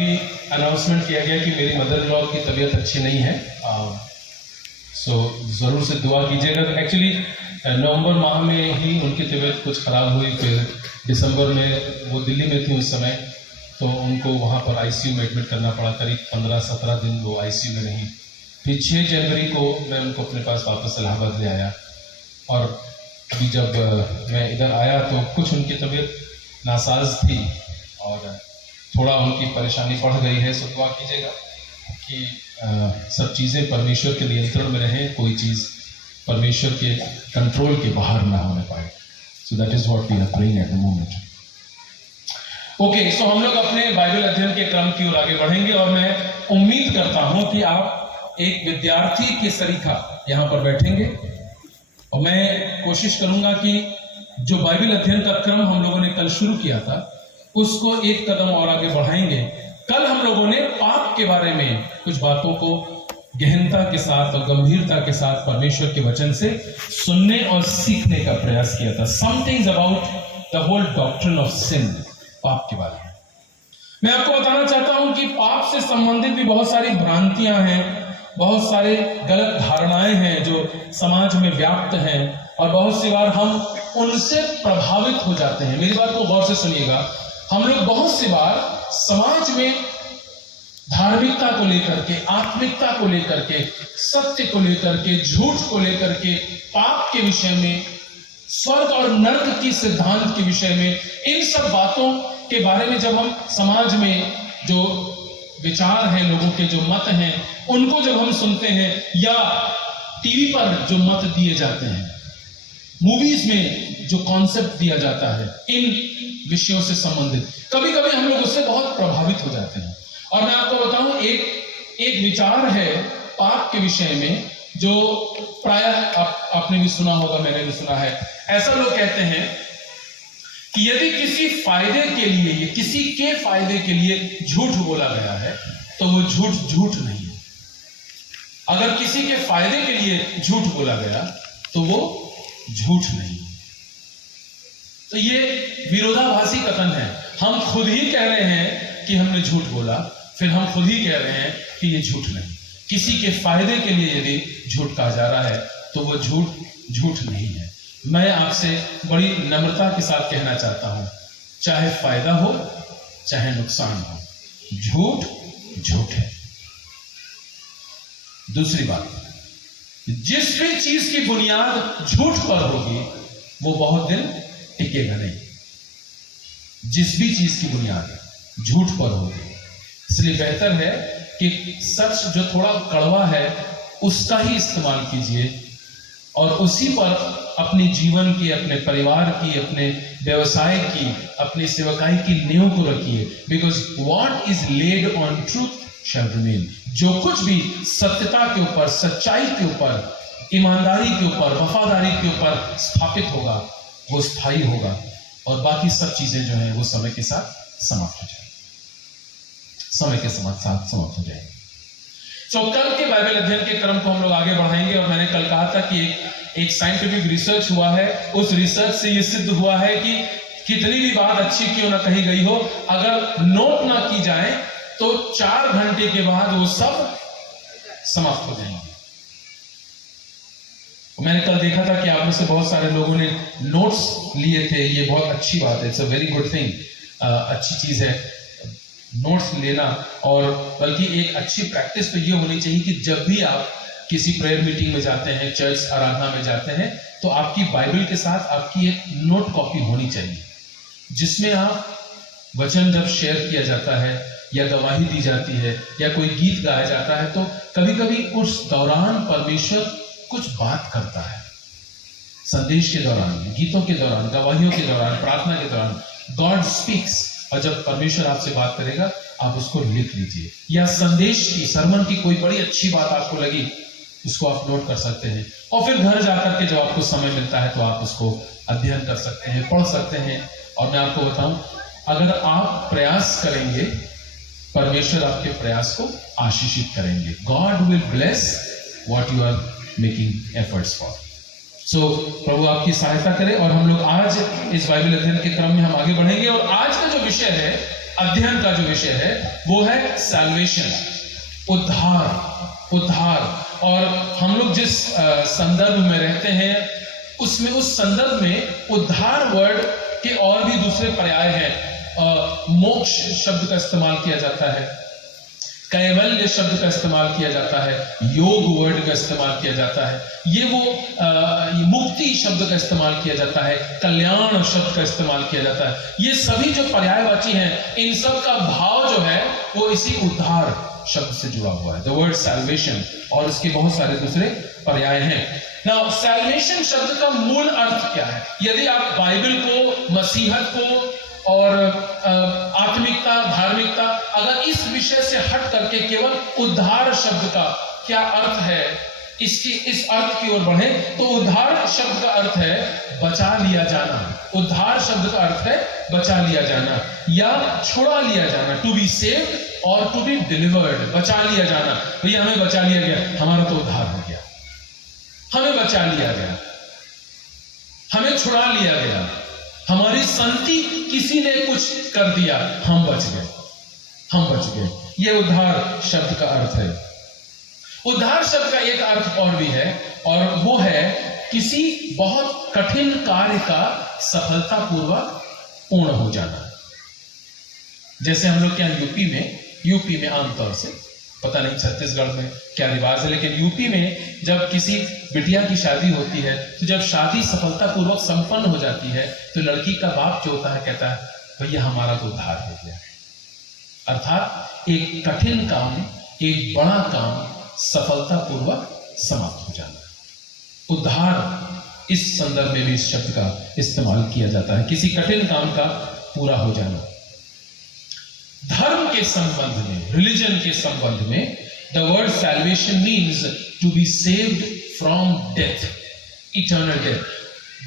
अभी अनाउंसमेंट किया गया कि मेरी मदर इन लॉ की तबीयत अच्छी नहीं है, सो ज़रूर से दुआ कीजिएगा। एक्चुअली नवंबर माह में ही उनकी तबीयत कुछ ख़राब हुई, फिर दिसंबर में वो दिल्ली में थी उस समय, तो उनको वहाँ पर आईसीयू में एडमिट करना पड़ा। करीब 15-17 दिन वो आईसीयू में रही। फिर 6 जनवरी को मैं उनको अपने पास वापस इलाहाबाद ले आया, और अभी जब मैं इधर आया तो कुछ उनकी तबीयत नासाज थी और थोड़ा उनकी परेशानी बढ़ गई है। सो दुआ कीजिएगा कि सब चीज़ें परमेश्वर के नियंत्रण में रहें, कोई चीज़ परमेश्वर के कंट्रोल के बाहर ना होने पाए। So that is what we are praying at the moment. Okay, so हम लोग अपने बाइबल अध्ययन के क्रम की ओर आगे बढ़ेंगे, और मैं उम्मीद करता हूं कि आप एक विद्यार्थी के सरीखा यहाँ पर बैठेंगे, और मैं कोशिश करूंगा कि जो बाइबल अध्ययन का क्रम हम लोगों ने कल शुरू किया था उसको एक कदम और आगे बढ़ाएंगे। कल हम लोगों ने पाप के बारे में कुछ बातों को गहनता के साथ और गंभीरता के साथ परमेश्वर के वचन से सुनने और सीखने का प्रयास किया था। Something about the whole doctrine of sin, पाप के बारे में। मैं आपको बताना चाहता हूं कि पाप से संबंधित भी बहुत सारी भ्रांतियां हैं, बहुत सारे गलत धारणाएं हैं जो समाज में व्याप्त हैं, और बहुत सी बार हम उनसे प्रभावित हो जाते हैं। मेरी बात को गौर से सुनिएगा। हम लोग बहुत सी बार समाज में धार्मिकता को लेकर के, आत्मिकता को लेकर के, सत्य को लेकर के, झूठ को लेकर के, पाप के विषय में, स्वर्ग और नरक की सिद्धांत के विषय में, इन सब बातों के बारे में जब हम समाज में जो विचार हैं, लोगों के जो मत हैं, उनको जब हम सुनते हैं, या टीवी पर जो मत दिए जाते हैं, मूवीज में जो कॉन्सेप्ट दिया जाता है इन विषयों से संबंधित, कभी कभी हम लोग उससे बहुत प्रभावित हो जाते हैं। और मैं आपको बताऊं, एक विचार है पाप के विषय में जो प्रायः आपने भी सुना होगा, मैंने भी सुना है। ऐसा लोग कहते हैं कि यदि किसी फायदे के लिए, किसी के फायदे के लिए झूठ बोला गया है तो वो झूठ नहीं है। अगर किसी के फायदे के लिए झूठ बोला गया तो वो झूठ नहीं। तो ये विरोधाभासी कथन है। हम खुद ही कह रहे हैं कि हमने झूठ बोला, फिर हम खुद ही कह रहे हैं कि ये झूठ नहीं। किसी के फायदे के लिए यदि झूठ कहा जा रहा है तो वो झूठ नहीं है। मैं आपसे बड़ी नम्रता के साथ कहना चाहता हूं, चाहे फायदा हो चाहे नुकसान हो, झूठ है। दूसरी बात, जिस भी चीज की बुनियाद झूठ पर होगी वो बहुत दिन टिकेगा नहीं। जिस भी चीज की बुनियाद झूठ पर होगी, इसलिए बेहतर है कि सच जो थोड़ा कड़वा है उसका ही इस्तेमाल कीजिए, और उसी पर अपने जीवन की, अपने परिवार की, अपने व्यवसाय की, अपनी सेवकाई की नींव को रखिए। Because what is laid on truth shall remain. जो कुछ भी सत्यता के ऊपर, सच्चाई के ऊपर, ईमानदारी के ऊपर, वफादारी के ऊपर स्थापित होगा वो स्थायी होगा, और बाकी सब चीजें जो हैं वो समय के साथ समाप्त हो जाएंगी। समाप्त हो जाएंगे। तो कल के बाइबल अध्ययन के क्रम को हम लोग आगे बढ़ाएंगे, और मैंने कल कहा था कि एक साइंटिफिक रिसर्च हुआ है। उस रिसर्च से ये सिद्ध हुआ है कि कितनी भी बात अच्छी क्यों ना कही गई हो, अगर नोट ना की जाए तो 4 घंटे के बाद वो सब समाप्त हो जाएंगे। मैंने कल देखा था कि आप में से बहुत सारे लोगों ने नोट्स लिए थे। ये बहुत अच्छी बात है, it's a very good thing. अच्छी चीज है नोट्स लेना, और बल्कि एक अच्छी प्रैक्टिस तो ये होनी चाहिए कि जब भी आप किसी प्रेयर मीटिंग में जाते हैं, चर्च आराधना में जाते हैं, तो आपकी बाइबल के साथ आपकी एक नोट कॉपी होनी चाहिए, जिसमें आप वचन जब शेयर किया जाता है या गवाही दी जाती है या कोई गीत गाया जाता है, तो कभी कभी उस दौरान परमेश्वर कुछ बात करता है। संदेश के दौरान, गीतों के दौरान, गवाहियों के दौरान, प्रार्थना के दौरान गॉड स्पीक्स, और जब परमेश्वर आपसे बात करेगा आप उसको लिख लीजिए। या संदेश की, सरमन की कोई बड़ी अच्छी बात आपको लगी, उसको आप नोट कर सकते हैं, और फिर घर जाकर के जब आपको समय मिलता है तो आप उसको अध्ययन कर सकते हैं, पढ़ सकते हैं। और मैं आपको बताऊं, अगर आप प्रयास करेंगे, परमेश्वर आपके प्रयास को आशीषित करेंगे। God will bless what you are making efforts for. So प्रभु आपकी सहायता करे, और हम लोग आज इस बाइबल अध्ययन के क्रम में हम आगे बढ़ेंगे। और आज का जो विषय है, अध्ययन का जो विषय है वो है सैल्वेशन, उद्धार। और हम लोग जिस संदर्भ में रहते हैं उसमें, उस संदर्भ में उद्धार वर्ड के और भी दूसरे पर्याय हैं। मोक्ष शब्द का इस्तेमाल किया जाता है, कैवल्य शब्द का इस्तेमाल किया जाता है, योग वर्ड का इस्तेमाल किया जाता है, ये वो मुक्ति शब्द का इस्तेमाल किया जाता है, कल्याण शब्द का इस्तेमाल किया जाता है। ये सभी जो पर्यायवाची हैं, इन सब का भाव जो है वो इसी उद्धार शब्द से जुड़ा हुआ है, द वर्ड सैल्वेशन, और इसके बहुत सारे दूसरे पर्याय हैं। नाउ सैल्वेशन शब्द का मूल अर्थ क्या है? यदि आप बाइबल को, मसीहत को और आत्मिकता, धार्मिकता, अगर इस विषय से हट करके केवल उद्धार शब्द का क्या अर्थ है, इस अर्थ की ओर बढ़े तो उद्धार शब्द का अर्थ है बचा लिया जाना। उद्धार शब्द का अर्थ है बचा लिया जाना या छुड़ा लिया जाना, टू बी सेव्ड और टू बी डिलीवर्ड, बचा लिया जाना। भैया हमें बचा लिया गया, हमारा तो उद्धार हो गया, हमें बचा लिया गया, हमें छुड़ा लिया गया, हमारी संति किसी ने कुछ कर दिया, हम बच गए, हम बच गए। यह उद्धार शब्द का अर्थ है। उद्धार शब्द का एक अर्थ और भी है, और वो है किसी बहुत कठिन कार्य का सफलतापूर्वक पूर्ण हो जाना। जैसे हम लोग क्या यूपी में आमतौर से, पता नहीं छत्तीसगढ़ में क्या रिवाज है, लेकिन यूपी में जब किसी बिटिया की शादी होती है तो जब शादी सफलतापूर्वक संपन्न हो जाती है तो लड़की का बाप जो होता है कहता है भैया हमारा तो उद्धार हो गया। अर्थात एक कठिन काम, एक बड़ा काम सफलतापूर्वक समाप्त हो जाना। उद्धार इस संदर्भ में भी इस शब्द का इस्तेमाल किया जाता है, किसी कठिन काम का पूरा हो जाना। धर्म के संबंध में, रिलीजन के संबंध में, the word salvation means to be saved from death, eternal death.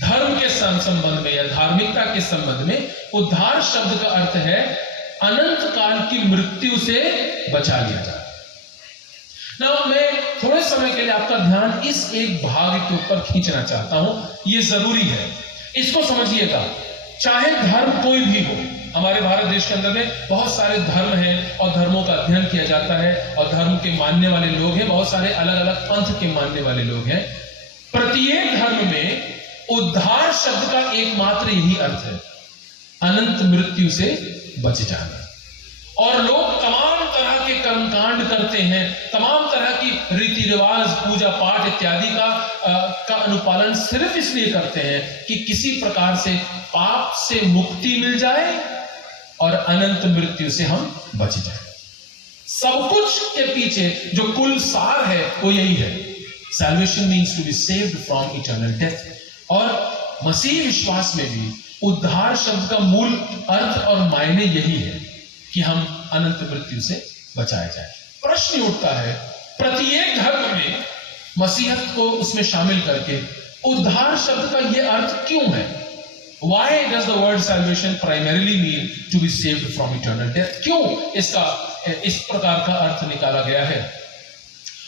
धर्म के संबंध में या धार्मिकता के संबंध में उद्धार शब्द का अर्थ है अनंत काल की मृत्यु से बचा लिया जाए। नाउ मैं थोड़े समय के लिए आपका ध्यान इस एक भाग के ऊपर खींचना चाहता हूं, यह जरूरी है, इसको समझिएगा। चाहे धर्म कोई भी हो, हमारे भारत देश के अंदर में बहुत सारे धर्म हैं और धर्मों का अध्ययन किया जाता है और धर्म के मानने वाले लोग हैं, बहुत सारे अलग अलग पंथ के मानने वाले लोग हैं। प्रत्येक धर्म में उद्धार शब्द का एकमात्र यही अर्थ है, अनंत मृत्यु से बच जाना। और लोग तमाम तरह के कर्मकांड करते हैं, तमाम तरह की रीति रिवाज, पूजा पाठ इत्यादि का अनुपालन सिर्फ इसलिए करते हैं कि किसी प्रकार से पाप से मुक्ति मिल जाए और अनंत मृत्यु से हम बच जाए। सब कुछ के पीछे जो कुल सार है वो यही है, salvation means to be saved from eternal death. और मसीह विश्वास में भी उद्धार शब्द का मूल अर्थ और मायने यही है कि हम अनंत मृत्यु से बचाए जाए। प्रश्न उठता है, प्रत्येक धर्म में मसीहत को उसमें शामिल करके उद्धार शब्द का यह अर्थ क्यों है? Why does the word salvation primarily mean to be saved from eternal death? क्यों इसका इस प्रकार का अर्थ निकाला गया है?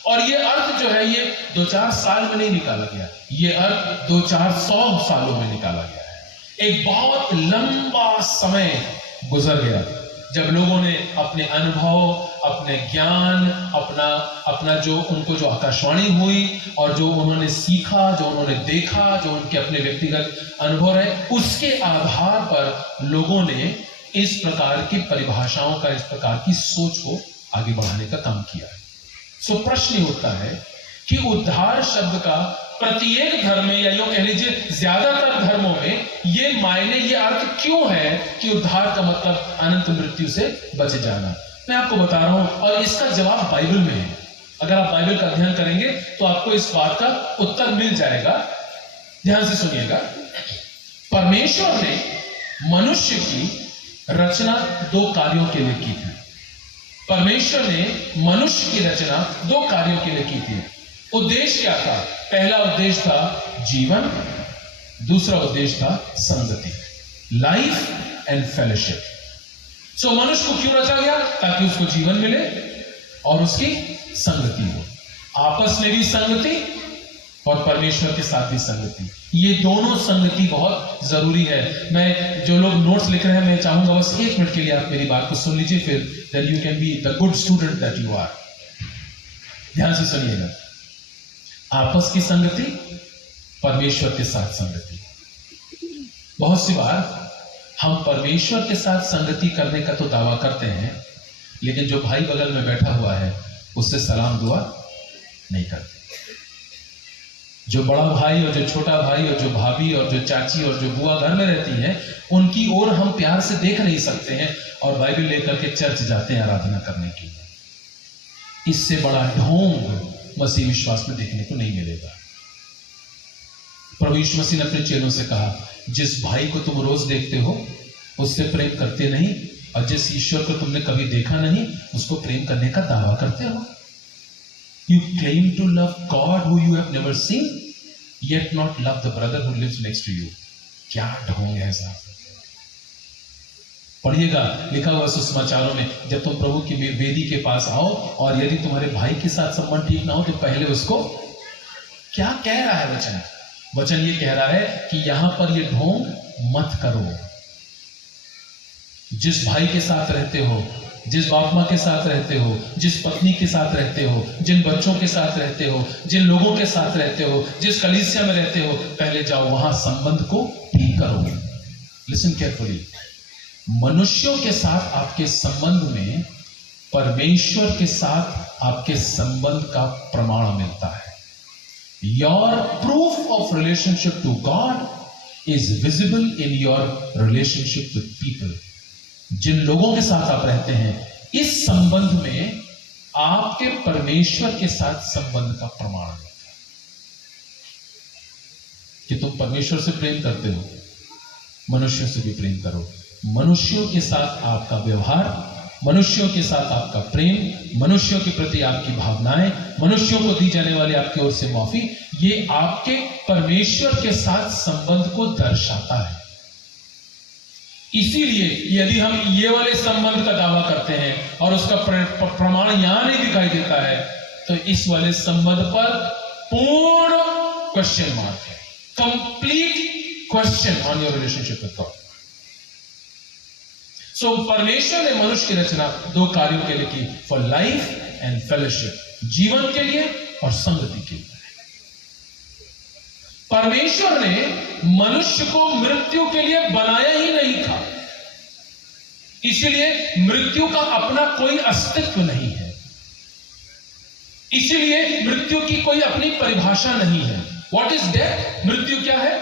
और ये अर्थ जो है ये 2-4 साल में नहीं निकाला गया, ये अर्थ 200-400 सालों में निकाला गया है। एक बहुत लंबा समय गुजर गया जब लोगों ने अपने अनुभव, अपने ज्ञान, अपना जो उनको जो आकाशवाणी हुई और जो उन्होंने सीखा, जो उन्होंने देखा, जो उनके अपने व्यक्तिगत अनुभव है, उसके आधार पर लोगों ने इस प्रकार की परिभाषाओं का, इस प्रकार की सोच को आगे बढ़ाने का काम किया है। सो प्रश्न होता है कि उद्धार शब्द का प्रत्येक धर्म में, या यूं कह लीजिए ज्यादातर धर्मों में, ये मायने, ये अर्थ क्यों है कि उद्धार का मतलब अनंत मृत्यु से बच जाना? मैं आपको बता रहा हूं, और इसका जवाब बाइबल में है। अगर आप बाइबल का अध्ययन करेंगे तो आपको इस बात का उत्तर मिल जाएगा। ध्यान से सुनिएगा। परमेश्वर ने मनुष्य की रचना 2 कार्यों के लिए की थी। परमेश्वर ने मनुष्य की रचना 2 कार्यों के लिए की थी। उद्देश्य क्या था? पहला उद्देश्य था जीवन, दूसरा उद्देश्य था संगति, लाइफ एंड फेलोशिप। सो मनुष्य को क्यों रचा गया? ताकि उसको जीवन मिले और उसकी संगति हो, आपस में भी संगति और परमेश्वर के साथ भी संगति। ये दोनों संगति बहुत जरूरी है। मैं जो लोग नोट्स लिख रहे हैं, मैं चाहूंगा बस 1 मिनट के लिए आप मेरी बात को सुन लीजिए, फिर then you can be the good student that you are. ध्यान से सुनिएगा। आपस की संगति, परमेश्वर के साथ संगति। बहुत सी बार हम परमेश्वर के साथ संगति करने का तो दावा करते हैं, लेकिन जो भाई बगल में बैठा हुआ है उससे सलाम दुआ नहीं करते। जो बड़ा भाई और जो छोटा भाई और जो भाभी और जो चाची और जो बुआ घर में रहती हैं, उनकी ओर हम प्यार से देख नहीं सकते हैं और बाइबल लेकर के चर्च जाते हैं आराधना करने के लिए। इससे बड़ा ढोंग मसीह विश्वास में देखने को नहीं मिलेगा। प्रभु यीशु मसीह ने अपने चेलों से कहा, जिस भाई को तुम रोज देखते हो उससे प्रेम करते नहीं, और जिस ईश्वर को तुमने कभी देखा नहीं उसको प्रेम करने का दावा करते हो। You claim to love God who you have never seen, yet not love the brother who lives next to you. क्या ढोंग है साहब। पढ़िएगा, लिखा हुआ सुसमाचारों में, जब तुम प्रभु की वेदी के पास आओ और यदि तुम्हारे भाई के साथ संबंध ठीक ना हो तो पहले उसको, क्या कह रहा है वचन? वचन ये कह रहा है कि यहां पर ये ढोंग मत करो। जिस भाई के साथ रहते हो, जिस बाप माँ के साथ रहते हो, जिस पत्नी के साथ रहते हो, जिन बच्चों के साथ रहते हो, जिन लोगों के साथ रहते हो, जिस कलीसिया में रहते हो, पहले जाओ वहां संबंध को ठीक करो। Listen carefully. मनुष्यों के साथ आपके संबंध में परमेश्वर के साथ आपके संबंध का प्रमाण मिलता है। Your proof of relationship to God is visible in your relationship with people. जिन लोगों के साथ आप रहते हैं, इस संबंध में आपके परमेश्वर के साथ संबंध का प्रमाण है कि तुम परमेश्वर से प्रेम करते हो, मनुष्यों से भी प्रेम करो। मनुष्यों के साथ आपका व्यवहार, मनुष्यों के साथ आपका प्रेम, मनुष्यों के प्रति आपकी भावनाएं, मनुष्यों को दी जाने वाली आपकी ओर से माफी, ये आपके परमेश्वर के साथ संबंध को दर्शाता है। इसीलिए यदि हम ये वाले संबंध का दावा करते हैं और उसका प्रमाण यहां नहीं दिखाई देता है, तो इस वाले संबंध पर पूर्ण क्वेश्चन मार्क है, complete question on your relationship with God. So परमेश्वर ने मनुष्य की रचना 2 कार्यों के लिए की, फॉर लाइफ एंड फेलोशिप, जीवन के लिए और संगति के लिए। परमेश्वर ने मनुष्य को मृत्यु के लिए बनाया ही नहीं था, इसलिए मृत्यु का अपना कोई अस्तित्व नहीं है, इसलिए मृत्यु की कोई अपनी परिभाषा नहीं है। What is death? मृत्यु क्या है?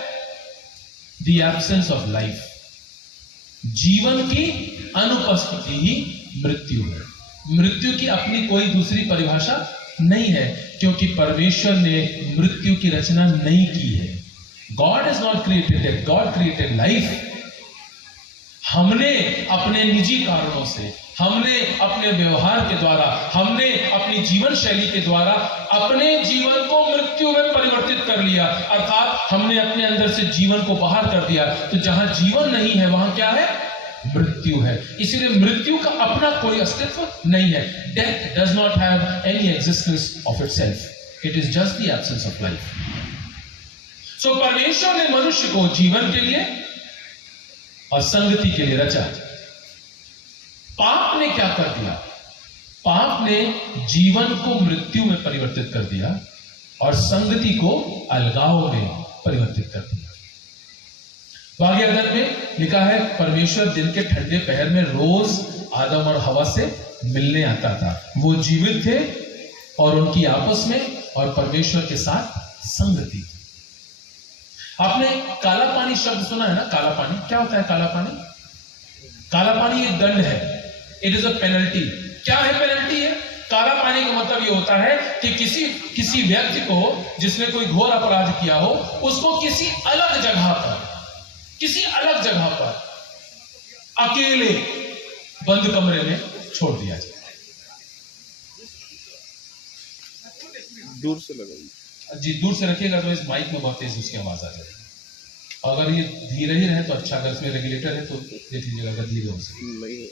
The absence of life. जीवन की अनुपस्थिति ही मृत्यु है। मृत्यु की अपनी कोई दूसरी परिभाषा नहीं है, क्योंकि परमेश्वर ने मृत्यु की रचना नहीं की है। God is not created death, God created life. हमने अपने निजी कारणों से, हमने अपने व्यवहार के द्वारा, हमने अपनी जीवन शैली के द्वारा अपने जीवन को मृत्यु में परिवर्तित कर लिया, अर्थात हमने अपने अंदर से जीवन को बाहर कर दिया। तो जहां जीवन नहीं है वहां क्या है? मृत्यु है। इसलिए मृत्यु का अपना कोई अस्तित्व नहीं है। Death does not have any existence of itself, it is just the absence of life. So परमेश्वर ने मनुष्य को जीवन के लिए और संगति के लिए रचा। पाप ने क्या कर दिया? पाप ने जीवन को मृत्यु में परिवर्तित कर दिया और संगति को अलगाव में परिवर्तित कर दिया। भाग्यगत में लिखा है, परमेश्वर दिन के ठंडे पहर में रोज आदम और हवा से मिलने आता था। वो जीवित थे और उनकी आपस में और परमेश्वर के साथ संगति थी। आपने काला पानी शब्द सुना है ना? काला पानी क्या होता है? काला पानी, काला पानी एक दंड है, इट इज अ पेनल्टी। क्या है पेनल्टी? है काला पानी का मतलब ये होता है कि किसी व्यक्ति को जिसने कोई घोर अपराध किया हो, उसको किसी अलग जगह पर अकेले बंद कमरे में छोड़ दिया जाए। दूर से लगाइए जी, दूर से रखिएगा तो इस माइक में बहुत तेज उसकी आवाज आ जाएगी। अगर ये धीरे ही रहे तो अच्छा, अगर इसमें रेगुलेटर है तो देख लीजिएगा, अगर धीरे हो सके। नहीं,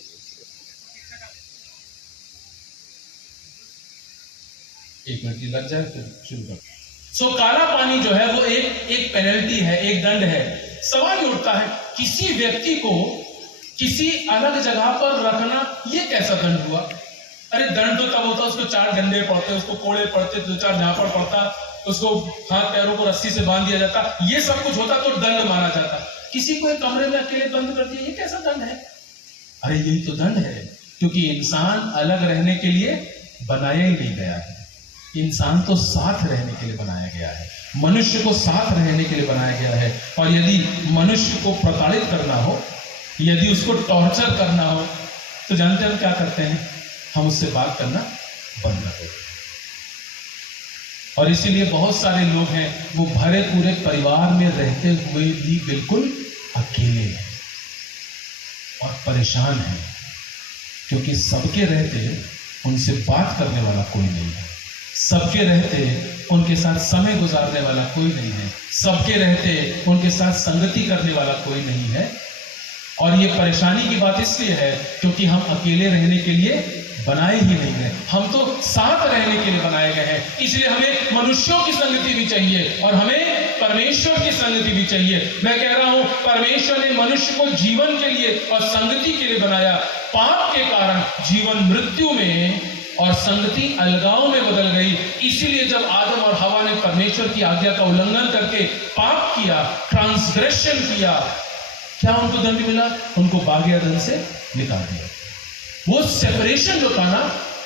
1 मिनट लग जाए फिर शुरू कर। सो काला पानी जो है वो एक पेनल्टी है, एक दंड है। सवाल ये उठता है, किसी व्यक्ति को किसी अलग जगह पर रखना ये कैसा दंड हुआ? अरे दंड तो तब होता, उसको 4 डंडे पड़ते, उसको कोड़े पड़ते, 2-4 झापड़ पड़ता, उसको हाथ पैरों को रस्सी से बांध दिया जाता, ये सब कुछ होता तो दंड माना जाता। किसी को एक कमरे में अकेले बंद कर दिया, ये कैसा दंड है? अरे यही तो दंड है, क्योंकि इंसान अलग रहने के लिए बनाया ही नहीं गया है। इंसान तो साथ रहने के लिए बनाया गया है, मनुष्य को साथ रहने के लिए बनाया गया है। और यदि मनुष्य को प्रताड़ित करना हो, यदि उसको टॉर्चर करना हो, तो जानते हैं हम क्या करते हैं? हम उससे बात करना बंद कर देते हैं। और इसीलिए बहुत सारे लोग हैं, वो भरे पूरे परिवार में रहते हुए भी बिल्कुल अकेले हैं और परेशान हैं, क्योंकि सबके रहते उनसे बात करने वाला कोई नहीं है, सबके रहते उनके साथ समय गुजारने वाला कोई नहीं है, सबके रहते उनके साथ संगति करने वाला कोई नहीं है। और ये परेशानी की बात इसलिए है क्योंकि हम अकेले रहने के लिए बनाए ही नहीं गए, हम तो साथ रहने के लिए बनाए गए हैं। इसलिए हमें मनुष्यों की संगति भी चाहिए और हमें परमेश्वर की संगति भी चाहिए। मैं कह रहा हूं, परमेश्वर ने मनुष्य को जीवन के लिए और संगति के लिए बनाया। पाप के कारण जीवन मृत्यु में और संगति अलगाव में बदल गई। इसीलिए जब आदम और हवा ने परमेश्वर की आज्ञा का उल्लंघन करके पाप किया, ट्रांसग्रेशन किया, क्या उनको दंड मिला? उनको बाग अदन से निकाल दिया। वो सेपरेशन जो था ना,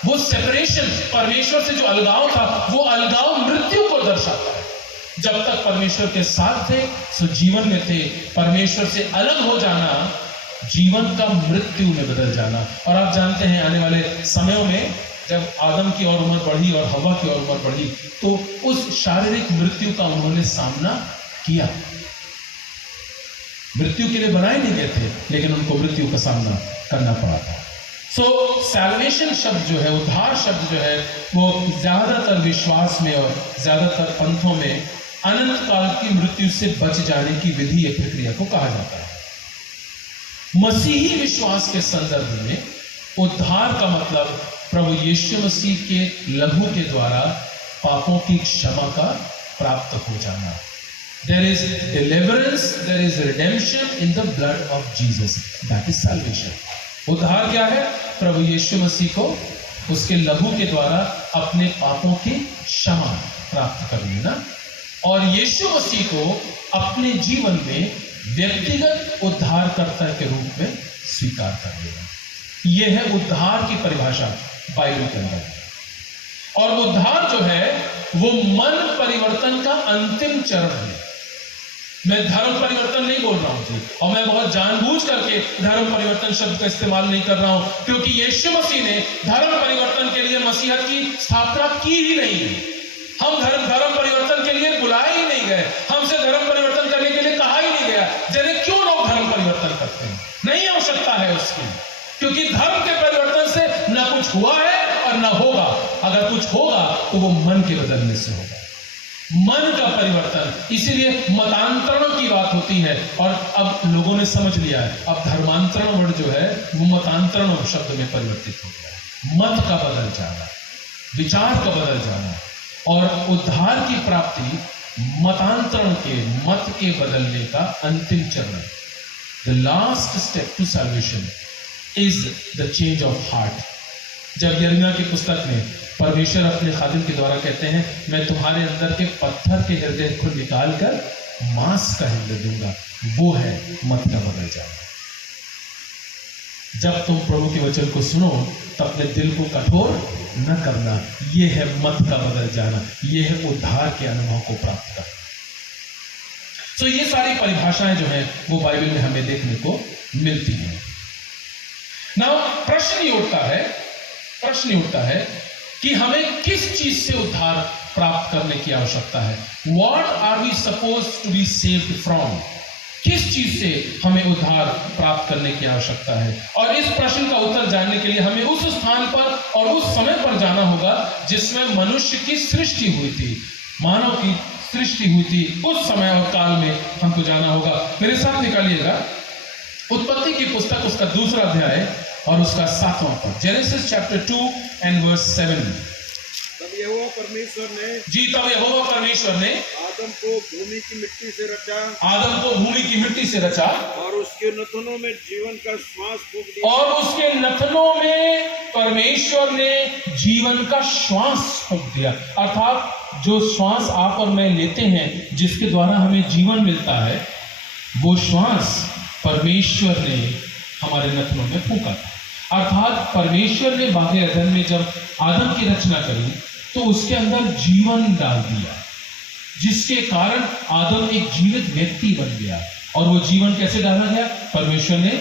वो सेपरेशन, परमेश्वर से जो अलगाव था, वो अलगाव मृत्यु को दर्शाता है। जब तक परमेश्वर के साथ थे सो जीवन में थे, परमेश्वर से अलग हो जाना जीवन का मृत्यु में बदल जाना। और आप जानते हैं आने वाले समयों में जब आदम की और उम्र बढ़ी और हवा की और उम्र बढ़ी, तो उस शारीरिक मृत्यु का उन्होंने सामना किया। मृत्यु के लिए बनाए नहीं गए थे, लेकिन उनको मृत्यु का सामना करना पड़ा था। सो सैल्वेशन शब्द जो है, उद्धार शब्द जो है, वो ज्यादातर विश्वास में और ज्यादातर पंथों में अनंत काल की मृत्यु से बच जाने की विधि या प्रक्रिया को कहा जाता है। मसीही विश्वास के संदर्भ में उद्धार का मतलब प्रभु यीशु मसीह के लहू के द्वारा पापों की क्षमा का प्राप्त हो जाना। There is deliverance, there is redemption in the blood of Jesus. That is salvation. उद्धार क्या है? प्रभु यीशु मसीह को उसके लहू के द्वारा अपने पापों की क्षमा प्राप्त कर लेना और यीशु मसीह को अपने जीवन में व्यक्तिगत उद्धारकर्ता के रूप में स्वीकार कर लेना। यह है उद्धार की परिभाषा बाइबल के अंदर। और उद्धार जो है वो मन परिवर्तन का अंतिम चरण है। मैं धर्म परिवर्तन नहीं बोल रहा हूं जी, और मैं बहुत जानबूझ करके धर्म परिवर्तन शब्द का इस्तेमाल नहीं कर रहा हूं, क्योंकि यीशु मसीह ने धर्म परिवर्तन के लिए मसीहत की स्थापना की ही नहीं। हम धर्म परिवर्तन के लिए बुलाए ही नहीं गए, हमसे धर्म परिवर्तन करने के लिए कहा ही नहीं गया। जैसे क्यों लोग धर्म परिवर्तन करते हैं? नहीं आवश्यकता है उसकी, क्योंकि धर्म के परिवर्तन से न कुछ हुआ है और न होगा। अगर कुछ होगा तो वो मन के बदलने से होगा, मन का परिवर्तन। इसीलिए मतांतरणों की बात होती है, और अब लोगों ने समझ लिया है, अब धर्मांतरण वर्ड जो है वो मतांतरण शब्द में परिवर्तित हो गया है। मत का बदल जाना, विचार का बदल जाना, और उद्धार की प्राप्ति मतांतरण के, मत के बदलने का अंतिम चरण। The last step to salvation is the change of heart. जब यिर्मयाह की पुस्तक में परमेश्वर अपने खादिम के द्वारा कहते हैं, मैं तुम्हारे अंदर के पत्थर के हृदय को निकालकर मांस का हृदय दूंगा, वो है मत का बदल जाना। जब तुम प्रभु के वचन को सुनो तो अपने दिल को कठोर न करना, ये है मत का बदल जाना, ये है उद्धार के अनुभव को प्राप्त करना। तो ये सारी परिभाषाएं जो हैं वो बाइबल में हमें देखने को मिलती हैं। नाउ प्रश्न ये उठता है कि हमें किस चीज से उद्धार प्राप्त करने की आवश्यकता है। What are we supposed to be saved from? किस चीज से हमें उद्धार प्राप्त करने की आवश्यकता है? और इस प्रश्न का उत्तर जानने के लिए हमें उस स्थान पर और उस समय पर जाना होगा जिसमें मनुष्य की सृष्टि हुई थी, मानव की सृष्टि हुई थी। उस समय और काल में हमको जाना होगा। मेरे साथ निकालिएगा उत्पत्ति की पुस्तक, उसका 2 अध्याय और उसका 7वां पद, जेनेसिस चैप्टर 2 एंड वर्स 7। तब यहोवा परमेश्वर ने जी, तब यहोवा परमेश्वर ने आदम को भूमि की मिट्टी से रचा आदम को भूमि की मिट्टी से रचा और उसके नथनों में जीवन का श्वास फूंक दिया। और उसके नथनों में परमेश्वर ने जीवन का श्वास फूंक दिया। अर्थात जो श्वास आप और मैं लेते हैं, जिसके द्वारा हमें जीवन मिलता है, वो श्वास परमेश्वर ने हमारे नथनों में फूंका था। अर्थात परमेश्वर ने बाग अदन में जब आदम की रचना करी तो उसके अंदर जीवन डाल दिया, जिसके कारण आदम एक जीवित व्यक्ति बन गया। और वो जीवन कैसे डाला गया? परमेश्वर ने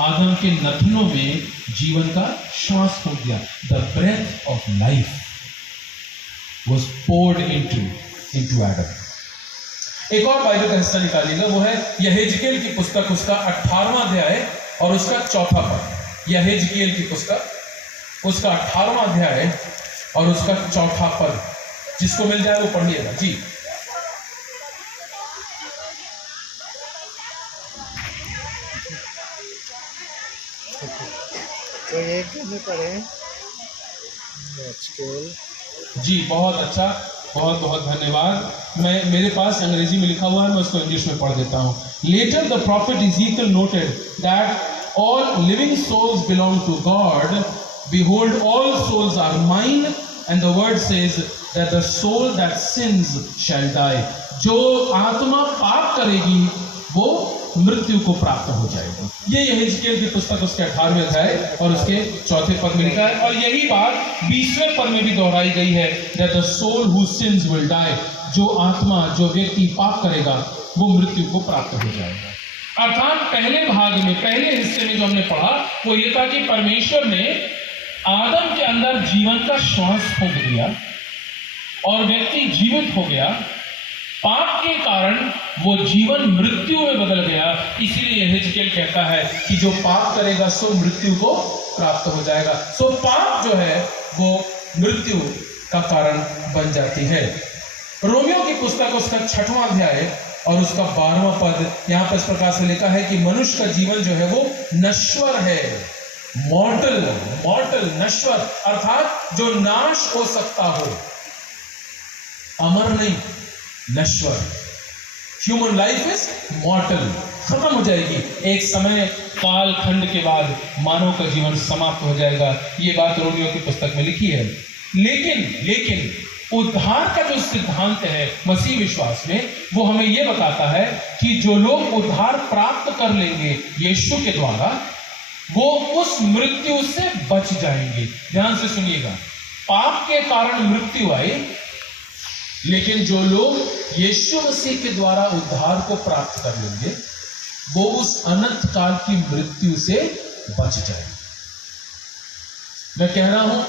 आदम के नथनों में जीवन का श्वास फूंक दिया। The breath of life was poured into Adam। एक और बाइबल का हिस्सा निकालिएगा, वो है यहेजकेल की पुस्तक, उसका 18वां अध्याय और उसका 4था पद। यहेजकेल की पुस्तक, उसका 18वां अध्याय और उसका 4था पद। जिसको मिल जाए वो पढ़िएगा जी। तो एक में पढ़े जी, बहुत अच्छा, बहुत बहुत धन्यवाद। मेरे पास अंग्रेजी में लिखा हुआ है, मैं उसको इंग्लिश में पढ़ देता हूँ। Letter the prophet Ezekiel noted that all living souls belong to God, behold all souls are mine, and the word says that the soul that sins shall die. जो आत्मा पाप करेगी वो मृत्यु को प्राप्त हो जाएगी। ये यहेजकेल की पुस्तक उसके 18वें अध्याय और उसके 4थे पद में लिखा है। और यही बात 20वें पद में भी दोहराई गई है, that the soul who sins will die. जो आत्मा, जो व्यक्ति पाप करेगा वो मृत्यु को प्राप्त हो जाएगा। अर्थात पहले भाग में, पहले हिस्से में जो हमने पढ़ा वो ये था कि परमेश्वर ने आदम के अंदर जीवन का श्वास फूंक दिया और व्यक्ति जीवित हो गया। पाप के कारण वो जीवन मृत्यु में बदल गया। इसीलिए यहेजकेल कहता है कि जो पाप करेगा सो मृत्यु को प्राप्त हो जाएगा। सो पाप जो है वो मृत्यु का कारण बन जाती है। रोमियो की पुस्तक उसका 6वां अध्याय और उसका 12वां पद यहाँ पर इस प्रकार से लिखा है कि मनुष्य का जीवन जो है वो नश्वर है, मॉर्टल, नश्वर, अर्थात जो नाश हो सकता हो, अमर नहीं, नश्वर। ह्यूमन लाइफ इज मॉर्टल, खत्म हो जाएगी। एक समय काल खंड के बाद मानव का जीवन समाप्त हो जाएगा। ये बात रोमियो की पुस्तक में लिखी है। लेकिन उद्धार का जो सिद्धांत है मसीह विश्वास में, वो हमें यह बताता है कि जो लोग उद्धार प्राप्त कर लेंगे यीशु के द्वारा, वो उस मृत्यु से बच जाएंगे। ध्यान से सुनिएगा, पाप के कारण मृत्यु आई, लेकिन जो लोग यीशु मसीह के द्वारा उद्धार को प्राप्त कर लेंगे वो उस अनंत काल की मृत्यु से बच जाएंगे। मैं कह रहा हूं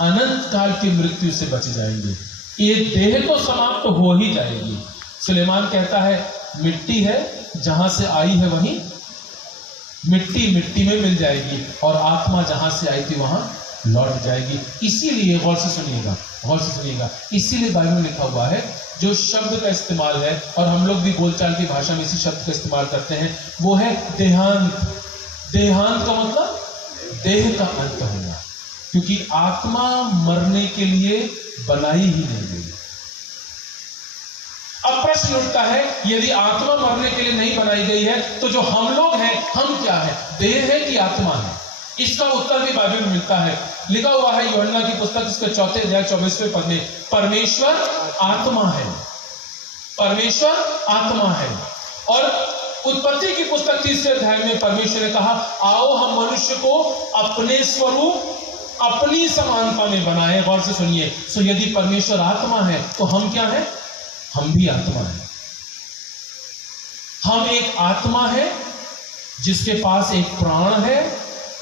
अनंत काल की मृत्यु से बच जाएंगे। ये देह तो समाप्त हो ही जाएगी। सुलेमान कहता है मिट्टी है, जहां से आई है वहीं मिट्टी में मिल जाएगी, और आत्मा जहां से आई थी वहां लौट जाएगी। इसीलिए गौर से सुनिएगा, इसीलिए बाइबल में लिखा हुआ है, जो शब्द का इस्तेमाल है और हम लोग भी बोलचाल की भाषा में इसी शब्द का इस्तेमाल करते हैं, वो है देहांत। देहांत का मतलब देह का अंत होना, क्योंकि आत्मा मरने के लिए बनाई ही नहीं गई। अब प्रश्न उठता है, यदि आत्मा मरने के लिए नहीं बनाई गई है तो जो हम लोग हैं, हम क्या है, देह है कि आत्मा है? इसका उत्तर भी बाइबल में मिलता है। लिखा हुआ है यूहन्ना की पुस्तक इसके 4 अध्याय 24वें पद में, परमेश्वर आत्मा है, परमेश्वर आत्मा है। और उत्पत्ति की पुस्तक 3 अध्याय में परमेश्वर ने कहा, आओ हम मनुष्य को अपने स्वरूप, अपनी समानता में बनाए। गौर से सुनिए, सो यदि परमेश्वर आत्मा है तो हम क्या है? हम भी आत्मा है। हम एक आत्मा है जिसके पास एक प्राण है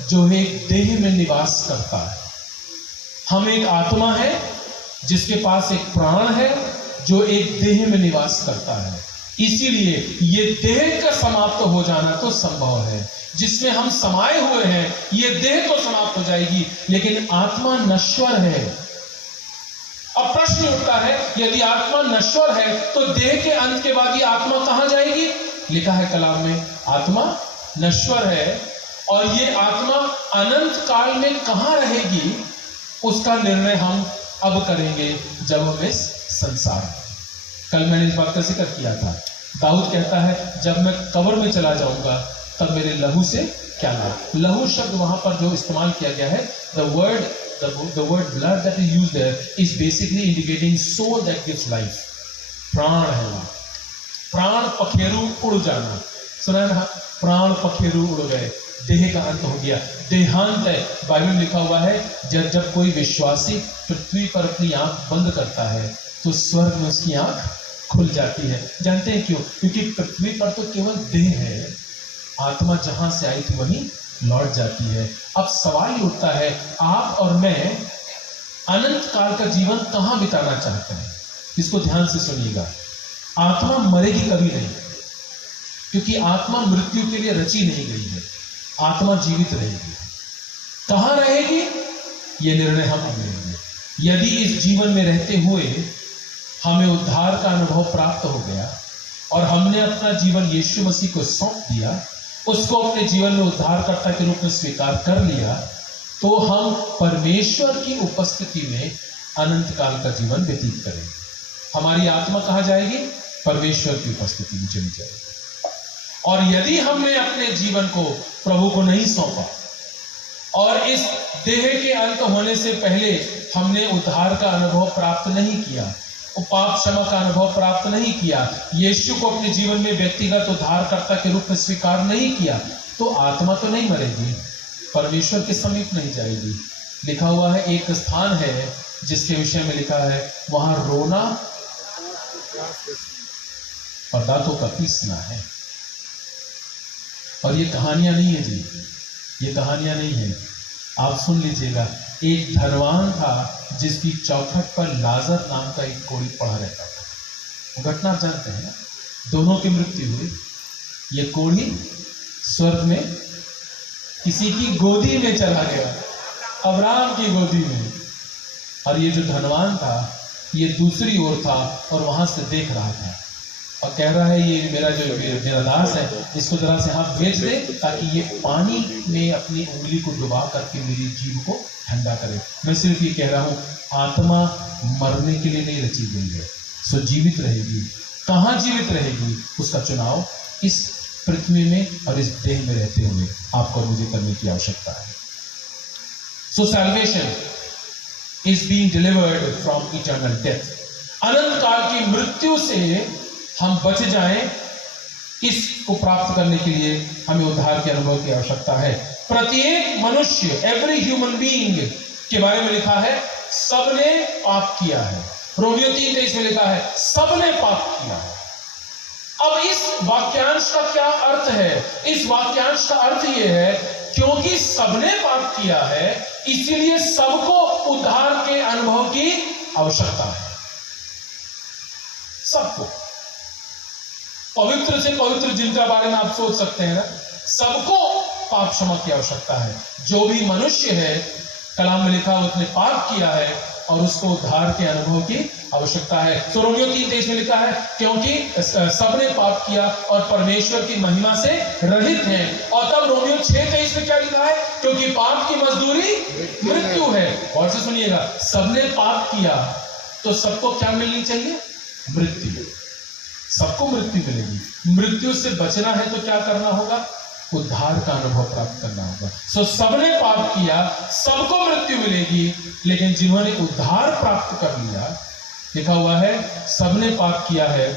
जो एक देह में निवास करता है। हम एक आत्मा है जिसके पास एक प्राण है जो एक देह में निवास करता है। इसीलिए ये देह का समाप्त हो जाना तो संभव है। जिसमें हम समाये हुए हैं ये देह तो समाप्त हो जाएगी, लेकिन आत्मा नश्वर है। अब प्रश्न उठता है, यदि आत्मा नश्वर है तो देह के अंत के बाद ये आत्मा कहां जाएगी? लिखा है कलाम में, आत्मा नश्वर है और ये आत्मा अनंत काल में कहां रहेगी उसका निर्णय हम अब करेंगे जब हम इस संसार में। कल मैंने इस बात का जिक्र किया था। दाऊद कहता है जब मैं कब्र में चला जाऊंगा तब मेरे लहू से क्या लाभ। लहू शब्द वहां पर जो इस्तेमाल किया गया है, the word blood that is used there is basically indicating soul that gives life. प्राण है वहां, प्राण पखेरु उड़ जाना, सुना है ना, प्राण पखेरु उड़ गए, देह का अंत हो गया, देहांत है। बाइबल में लिखा हुआ है जब कोई विश्वासी पृथ्वी पर अपनी आंख बंद करता है तो स्वर्ग में उसकी आंख खुल जाती है। जानते हैं क्यों? क्योंकि पृथ्वी पर तो केवल देह है, आत्मा जहां से आई थी वहीं लौट जाती है। अब सवाल ये उठता है, आप और मैं अनंत काल का जीवन कहां बिताना चाहते हैं? इसको ध्यान से सुनिएगा। आत्मा मरेगी कभी नहीं, क्योंकि आत्मा मृत्यु के लिए रची नहीं गई है। आत्मा जीवित रहेगी। कहां रहेगी ये निर्णय हम लेंगे। यदि इस जीवन में रहते हुए हमें उद्धार का अनुभव प्राप्त हो गया और हमने अपना जीवन यीशु मसीह को सौंप दिया, उसको अपने जीवन में उद्धारकर्ता के रूप में स्वीकार कर लिया, तो हम परमेश्वर की उपस्थिति में अनंत काल का जीवन व्यतीत करेंगे। हमारी आत्मा कहाँ जाएगी? परमेश्वर की उपस्थिति में चली जाएगी। और यदि हमने अपने जीवन को प्रभु को नहीं सौंपा और इस देह के अंत होने से पहले हमने उद्धार का अनुभव प्राप्त नहीं किया, पाप क्षमा का अनुभव प्राप्त नहीं किया, यीशु को अपने जीवन में व्यक्तिगत उद्धारकर्ता के रूप में स्वीकार नहीं किया, तो आत्मा तो नहीं मरेगी, परमेश्वर के समीप नहीं जाएगी। लिखा हुआ है, एक स्थान है जिसके विषय में लिखा है, वहां रोना और दांतों का पीसना है। और ये कहानियां नहीं है जी, ये कहानियां नहीं है। आप सुन लीजिएगा। एक धनवान था जिसकी चौखट पर लाजर नाम का एक कोढ़ी पड़ा रहता था। वो घटना आप जानते हैं ना, दोनों की मृत्यु हुई। ये कोढ़ी स्वर्ग में किसी की गोदी में चला गया, अब्राहम की गोदी में, और ये जो धनवान था ये दूसरी ओर था और वहां से देख रहा था और कह रहा है, ये मेरा दास है, इसको जरा से हाथ भेज दे ताकि ये पानी में अपनी उंगली को डुबा करके मेरी जीभ को ठंडा करे। मैं सिर्फ ये कह रहा हूँ, आत्मा मरने के लिए नहीं रची गई है, सो जीवित रहेगी। कहाँ जीवित रहेगी उसका चुनाव इस पृथ्वी में और इस देह में रहते हुए आपको मुझे करने की आवश्यकता है। So salvation is being delivered from eternal death. अनंत काल की मृत्यु से हम बच जाएं, इसको प्राप्त करने के लिए हमें उद्धार के अनुभव की आवश्यकता है। प्रत्येक मनुष्य, एवरी ह्यूमन बीइंग के बारे में लिखा है, सबने पाप किया है। रोमियो 3:23 में लिखा है, सबने पाप किया है। अब इस वाक्यांश का क्या अर्थ है? इस वाक्यांश का अर्थ यह है, क्योंकि सबने पाप किया है इसीलिए सबको उद्धार के अनुभव की आवश्यकता है। सबको, पवित्र से पवित्र जिनका बारे में आप सोच सकते हैं ना, सबको पाप क्षमा की आवश्यकता है। जो भी मनुष्य है, कलाम में लिखा उसने पाप किया है और उसको उद्धार के अनुभव की आवश्यकता है। तो रोमियो 3:23 में लिखा है, क्योंकि सबने पाप किया और परमेश्वर की महिमा से रहित हैं। और तब रोमियो 6:23 में क्या लिखा है? क्योंकि पाप की मजदूरी मृत्यु है। और से सुनिएगा, सबने पाप किया तो सबको क्या मिलनी चाहिए? मृत्यु। सबको मृत्यु मिलेगी। मृत्यु से बचना है तो क्या करना होगा? उद्धार का अनुभव प्राप्त करना होगा। सो सबने पाप किया, सबको मृत्यु मिलेगी, लेकिन जिन्होंने उद्धार प्राप्त कर लिया, लिखा हुआ है, सबने पाप किया है,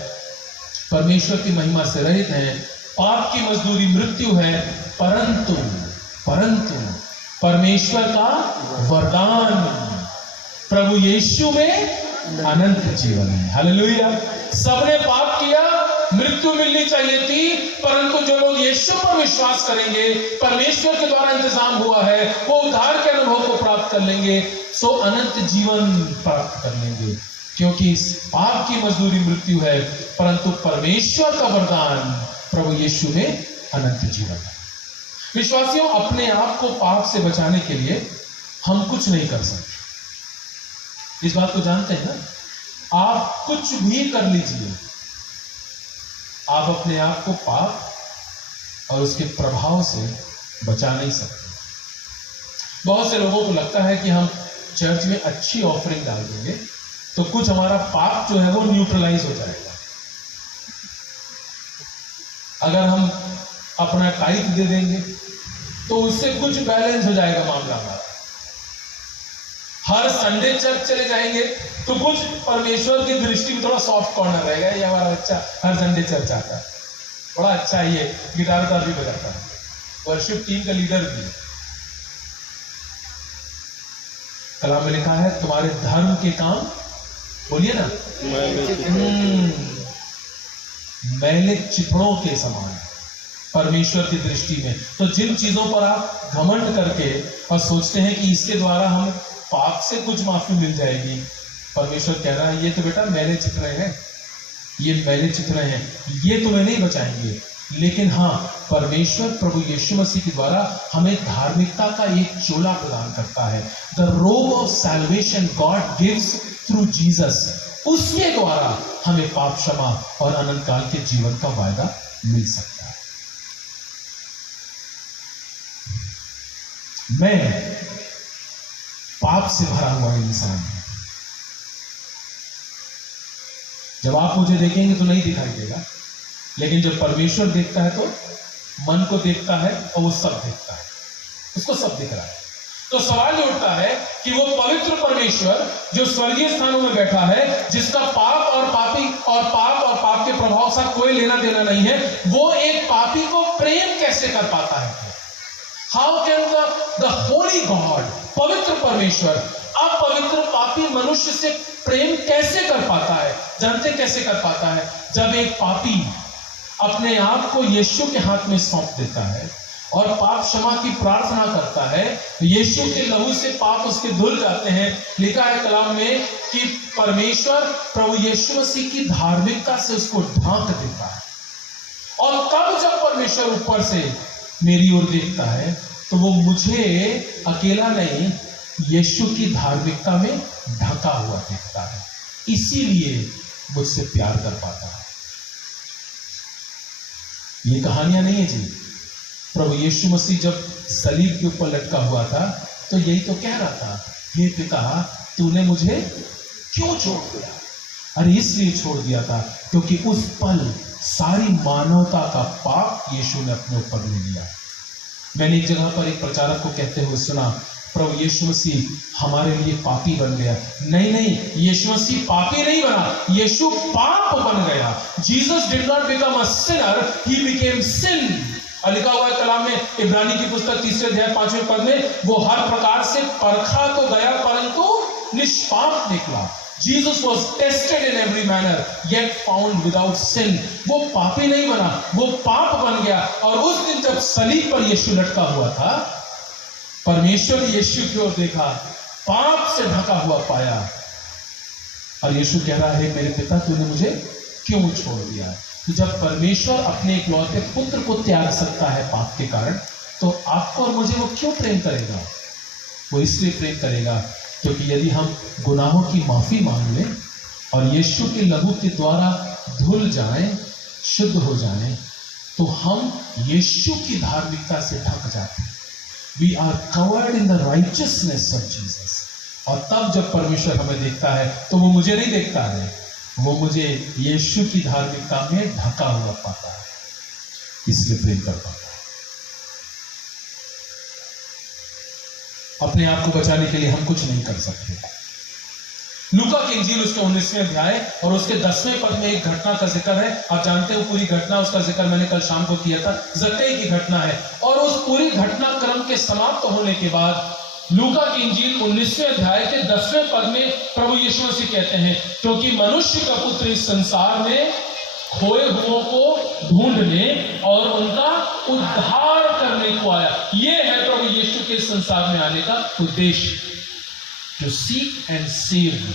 परमेश्वर की महिमा से रहित हैं, पाप की मजदूरी मृत्यु है, परंतु परमेश्वर का वरदान प्रभु यीशु में अनंत जीवन है। हालेलुया। सबने पाप किया, मृत्यु मिलनी चाहिए थी, परंतु जो लोग यीशु पर विश्वास करेंगे, परमेश्वर के द्वारा इंतजाम हुआ है, वो उद्धार के अनुभव को प्राप्त कर लेंगे, सो अनंत जीवन प्राप्त कर लेंगे। क्योंकि इस पाप की मजदूरी मृत्यु है, परंतु परमेश्वर का वरदान प्रभु यीशु में अनंत जीवन है। विश्वासियों, अपने आप को पाप से बचाने के लिए हम कुछ नहीं कर सकते। इस बात को जानते हैं ना? आप कुछ भी कर लीजिए, आप अपने आप को पाप और उसके प्रभाव से बचा नहीं सकते। बहुत से लोगों को लगता है कि हम चर्च में अच्छी ऑफरिंग डाल देंगे तो कुछ हमारा पाप जो है वो न्यूट्रलाइज हो जाएगा। अगर हम अपना टाइट दे देंगे तो उससे कुछ बैलेंस हो जाएगा मामला हमारा। हर संडे चर्च चले जाएंगे तो कुछ परमेश्वर की दृष्टि में थोड़ा सॉफ्ट कॉर्नर रहेगा। ये हमारा बच्चा हर संडे चर्च आता है, बड़ा अच्छा है, ये गिटार उतार भी बजाता है, वर्शिप टीम का लीडर भी। कलाम में लिखा है तुम्हारे धर्म के काम, बोलिए ना, मैले चिथड़ों के समान परमेश्वर की दृष्टि में। तो जिन चीजों पर आप घमंड करके और सोचते हैं कि इसके द्वारा हम पाप से कुछ माफी मिल जाएगी, परमेश्वर कह रहा है ये तो बेटा मैले चिथड़े हैं, ये मैले चिथड़े हैं, ये तुम्हें नहीं बचाएंगे। लेकिन हाँ, परमेश्वर प्रभु यीशु मसीह के द्वारा हमें धार्मिकता का एक चोला प्रदान करता है। The robe of salvation God gives through Jesus, उसके द्वारा हमें पाप क्षमा और अनंत काल के जीवन का वायदा मिल सकता है। मैं पाप से भरा हुआ इंसान हूं। जब आप मुझे देखेंगे तो नहीं दिखाई देगा, लेकिन जब परमेश्वर देखता है तो मन को देखता है और वो सब देखता है, उसको सब दिख रहा है। तो सवाल ये उठता है कि वो पवित्र परमेश्वर जो स्वर्गीय स्थानों में बैठा है, जिसका पाप और पाप के प्रभाव से कोई लेना देना नहीं है, वो एक पापी को प्रेम कैसे कर पाता है? How can the Holi God, पवित्र परमेश्वर, अपवित्र पापी मनुष्य से प्रेम कैसे कर पाता है? जानते कैसे कर पाता है? जब एक पापी अपने आप को यीशु के हाथ में सौंप देता है और पाप क्षमा की प्रार्थना करता है, यीशु के लहू से पाप उसके धुल जाते हैं। लिखा है कलाम में कि परमेश्वर प्रभु यीशु मसीह की धार्मिकता से उसको ढांक देता है। और तब जब परमेश्वर ऊपर से मेरी ओर देखता है तो वो मुझे अकेला नहीं, यीशु की धार्मिकता में ढका हुआ देखता है, इसीलिए मुझसे प्यार कर पाता है। ये कहानियां नहीं है जी। प्रभु यीशु मसीह जब सलीब के ऊपर लटका हुआ था तो यही तो कह रहा था, हे पिता तूने मुझे क्यों छोड़ दिया? अरे इसलिए छोड़ दिया था क्योंकि उस पल सारी मानवता का पाप यीशु ने अपने ऊपर ले लिया। मैंने एक जगह पर एक प्रचारक को कहते हुए सुना, प्रभु यीशु मसीह हमारे लिए पापी बन गया। नहीं, यीशु मसीह पापी नहीं बना, यीशु पाप बन गया। Jesus did not become a sinner, he became sin. और लिखा हुआ है कलाम में, इब्रानी की पुस्तक 3 अध्याय 5वें पद में, वो हर प्रकार से परखा तो गया परंतु निष्पाप निकला। Jesus was tested in every manner yet found without sin। वो पापी नहीं बना, वो पाप बन गया। और उस दिन जब सलीब पर यीशु लटका हुआ था, परमेश्वर यीशु की ओर देखा, पाप से ढका हुआ पाया और यीशु कह रहा है, मेरे पिता तूने मुझे क्यों छोड़ दिया? तो जब परमेश्वर अपने इकलौते पुत्र को त्याग सकता है पाप के कारण, तो आपको और मुझे वो क्यों प्रेम करेगा? वो इसलिए प्रेम करेगा क्योंकि यदि हम गुनाहों की माफी मांग लें और यीशु के लहू के द्वारा धुल जाएं, शुद्ध हो जाएं, तो हम यीशु की धार्मिकता से ढक जाते हैं। We are covered in the righteousness of Jesus। और तब जब परमेश्वर हमें देखता है तो वो मुझे नहीं देखता है, वो मुझे यीशु की धार्मिकता में ढका हुआ पाता है, इसलिए प्रेम कर पाता है। अपने आप को बचाने के लिए हम कुछ नहीं कर सकते। लूका की इंजील उसके 19वें अध्याय और उसके 10वें पद में एक घटना का जिक्र है। आप जानते हो पूरी घटना, उसका जिक्र मैंने कल शाम को किया था। जक्कई की घटना है और उस पूरी घटनाक्रम के समाप्त होने के बाद लूका की इंजील 19वें अध्याय के 10वें पद में प्रभु यीशु मसीह कहते हैं, क्योंकि मनुष्य का पुत्र इस संसार में खोए हुओं को ढूंढने और उनका उद्धार करने को आया। यह है प्रभु यीशु के संसार में आने का उद्देश्य, to seek and save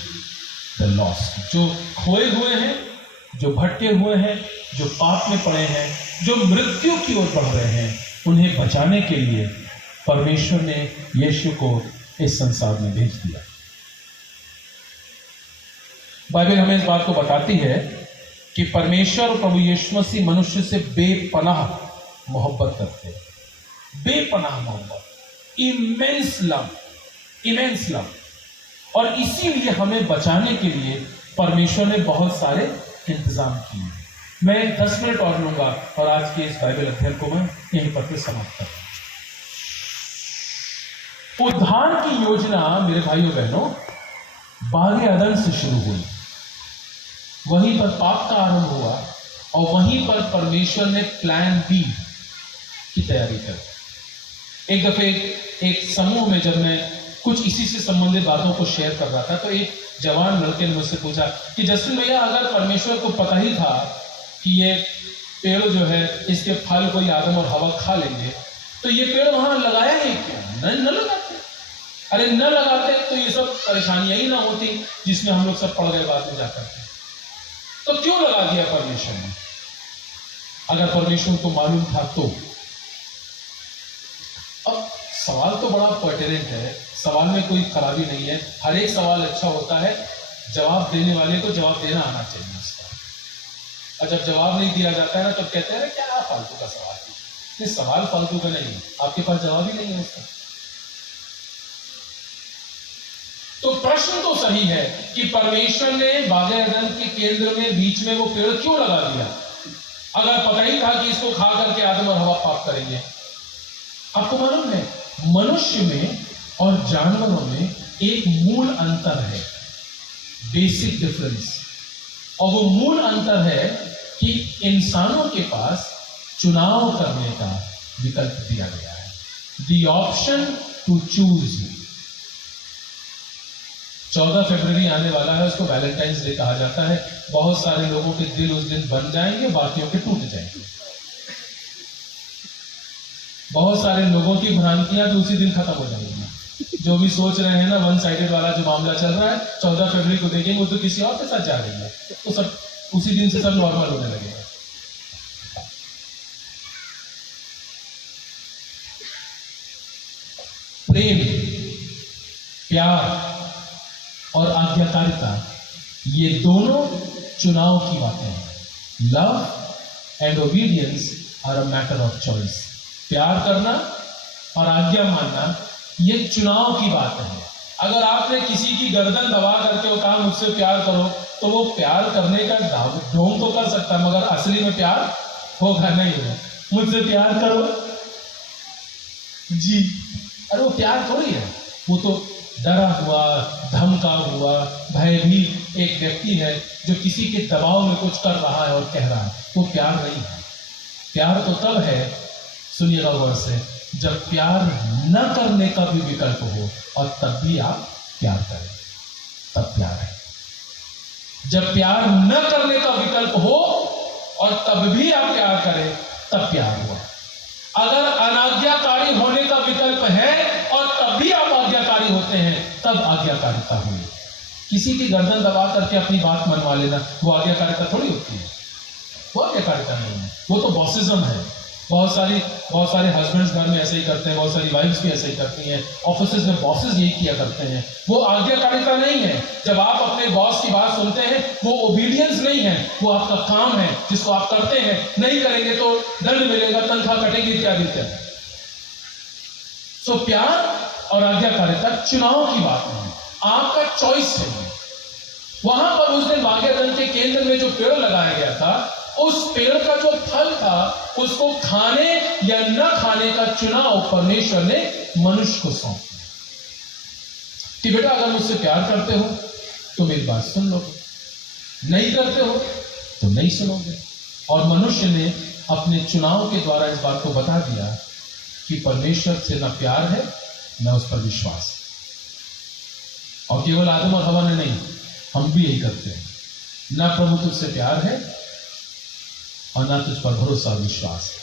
the lost. जो खोए हुए हैं, जो भटके हुए हैं, जो पाप में पड़े हैं, जो मृत्यु की ओर बढ़ रहे हैं, उन्हें बचाने के लिए परमेश्वर ने यीशु को इस संसार में भेज दिया। बाइबल हमें इस बात को बताती है कि परमेश्वर और प्रभु यीशु मसीह मनुष्य से बेपनाह मोहब्बत करते हैं। बेपनाह मोहब्बत, इमेंस लव, इमेंस लव। और इसीलिए हमें बचाने के लिए परमेश्वर ने बहुत सारे इंतजाम किए। मैं 10 मिनट और लूंगा और आज के इस बाइबल अध्ययन को मैं यहीं पर के समाप्त करूंगा। उद्धार की योजना मेरे भाइयों बहनों बागे अदन से शुरू हुई, वहीं पर पाप का आरंभ हुआ और वहीं पर परमेश्वर ने प्लान बी की तैयारी कर। एक दफे एक समूह में जब मैं कुछ इसी से संबंधित बातों को शेयर कर रहा था तो एक जवान लड़के ने मुझसे पूछा कि जस्टिन भैया, अगर परमेश्वर को पता ही था कि ये पेड़ जो है इसके फल को आदम और हवा खा लेंगे, तो ये पेड़ वहां लगाया ही क्यों? न लगाते। अरे न लगाते तो ये सब परेशानियां ही ना होती जिसमें हम लोग सब पड़ गए बाद में जाकर के। तो क्यों लगा दिया परमेश्वर ने? अगर परमेश्वर को मालूम था तो। अब सवाल तो बड़ा पर्टिनेंट है, सवाल में कोई खराबी नहीं है, हर एक सवाल अच्छा होता है, जवाब देने वाले को जवाब देना आना चाहिए उसका। और जब जवाब नहीं दिया जाता है ना, तब कहते हैं क्या फालतू का सवाल है। ये सवाल फालतू का नहीं, आपके पास जवाब ही नहीं है उसका। तो प्रश्न तो सही है कि परमेश्वर ने बागे अदन के केंद्र में बीच में वो पेड़ क्यों लगा दिया, अगर पता ही था कि इसको खा करके आदम और हवा पाप करेंगे। आपको मालूम है मनुष्य में और जानवरों में एक मूल अंतर है, बेसिक डिफरेंस, और वो मूल अंतर है कि इंसानों के पास चुनाव करने का विकल्प दिया गया है, द ऑप्शन टू चूज। 14 फरवरी आने वाला है, उसको वैलेंटाइंस डे कहा जाता है। बहुत सारे लोगों के दिल उस दिन बन जाएंगे, बाकियों के टूट जाएंगे। बहुत सारे लोगों की भ्रांतियां तो उसी दिन खत्म हो जाएंगी। जो भी सोच रहे हैं ना वन साइडेड वाला जो मामला चल रहा है, 14 फरवरी को देखेंगे वो तो किसी और के साथ जा रही है, तो सब उसी दिन से सब नॉर्मल होने लगेगा। प्रेम, प्यार और आज्ञाकारिता, ये दोनों चुनाव की बातें हैं। Love and obedience are a matter of choice. प्यार करना और आज्ञा मानना ये चुनाव की बात है। अगर आपने किसी की गर्दन दबा करके वो कहा मुझसे प्यार करो, तो वो प्यार करने का ढोंग तो कर सकता है, मगर असली में प्यार होगा नहीं होगा। मुझसे प्यार करो जी, अरे वो प्यार थोड़ी है, वो तो डरा हुआ, धमका हुआ, भयभीत एक व्यक्ति है जो किसी के दबाव में कुछ कर रहा है और कह रहा है, वो प्यार नहीं है। प्यार तो तब है, सुनिएगा गौर से, जब प्यार न करने का भी विकल्प हो और तब भी आप प्यार करें, तब प्यार है। जब प्यार न करने का विकल्प हो और तब भी आप प्यार करें, तब प्यार हुआ। अगर अनाज्ञाकारी होने का विकल्प है और तब भी आप आज्ञाकारी होते हैं, तब आज्ञाकारिता हुई। किसी की गर्दन दबा करके अपनी बात मनवा लेना, वो आज्ञाकारिता थोड़ी होती है, वो आज्ञाकारिता नहीं है, वो तो बॉसिज्म है। बहुत सारे हस्बैंड्स घर में ऐसे ही करते हैं, बहुत सारी वाइफ्स भी ऐसे ही करती हैं, ऑफिसेज में बॉसेस यही किया करते हैं। वो आज्ञाकारिता नहीं है। जब आप अपने बॉस की बात सुनते हैं, वो ओबीडियंस नहीं है, वो आपका काम है जिसको आप करते हैं। नहीं करेंगे तो दंड मिलेगा, तनख्वाह कटेगी, इत्यादि इत्यादि। सो प्यार और आज्ञाकारिता चुनाव की बात नहीं, आपका चॉइस है। वहां पर उस दिन बागे अदन के केंद्र में जो पेड़ लगाया गया था, उस पेड़ का जो फल था उसको खाने या न खाने का चुनाव परमेश्वर ने मनुष्य को सौंप दिया कि बेटा अगर मुझसे प्यार करते हो तो मेरी बात सुन लो, नहीं करते हो तो नहीं सुनोगे। और मनुष्य ने अपने चुनाव के द्वारा इस बात को बता दिया कि परमेश्वर से न प्यार है न उस पर विश्वास। और केवल आदम और हवा ने नहीं, हम भी यही करते हैं। न प्रभु तुझसे प्यार है और ना तुझ पर भरोसा और विश्वास है।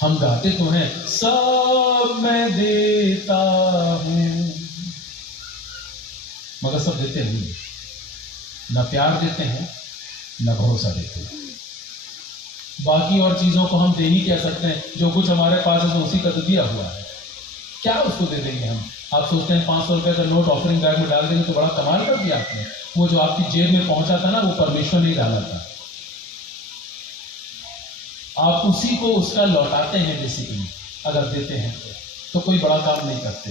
हम गाते तो हैं सब मैं देता हूं, मगर सब देते नहीं, ना प्यार देते हैं ना भरोसा देते हैं। बाकी और चीजों को हम दे ही कह सकते हैं, जो कुछ हमारे पास है उसी का तो दिया हुआ है, क्या उसको दे देंगे हम। आप सोचते हैं 500 रुपए का नोट ऑफरिंग बैग में डाल देंगे तो बड़ा कमाल कर दिया आपने। वो जो आपकी जेब में पहुंचा था ना, वो परमेश्वर ने डाला था, आप उसी को उसका लौटाते हैं बेसिकली। अगर देते हैं तो कोई बड़ा काम नहीं करते।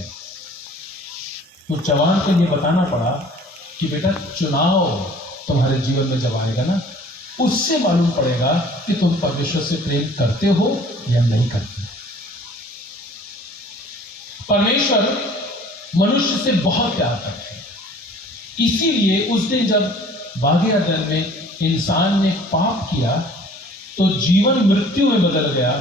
तो जवान को ये बताना पड़ा कि बेटा चुनाव तुम्हारे जीवन में जब आएगा ना, उससे मालूम पड़ेगा कि तुम परमेश्वर से प्रेम करते हो या नहीं करते। परमेश्वर मनुष्य से बहुत प्यार करते हैं, इसीलिए उस दिन जब बागे अदन में इंसान ने पाप किया तो जीवन मृत्यु में बदल गया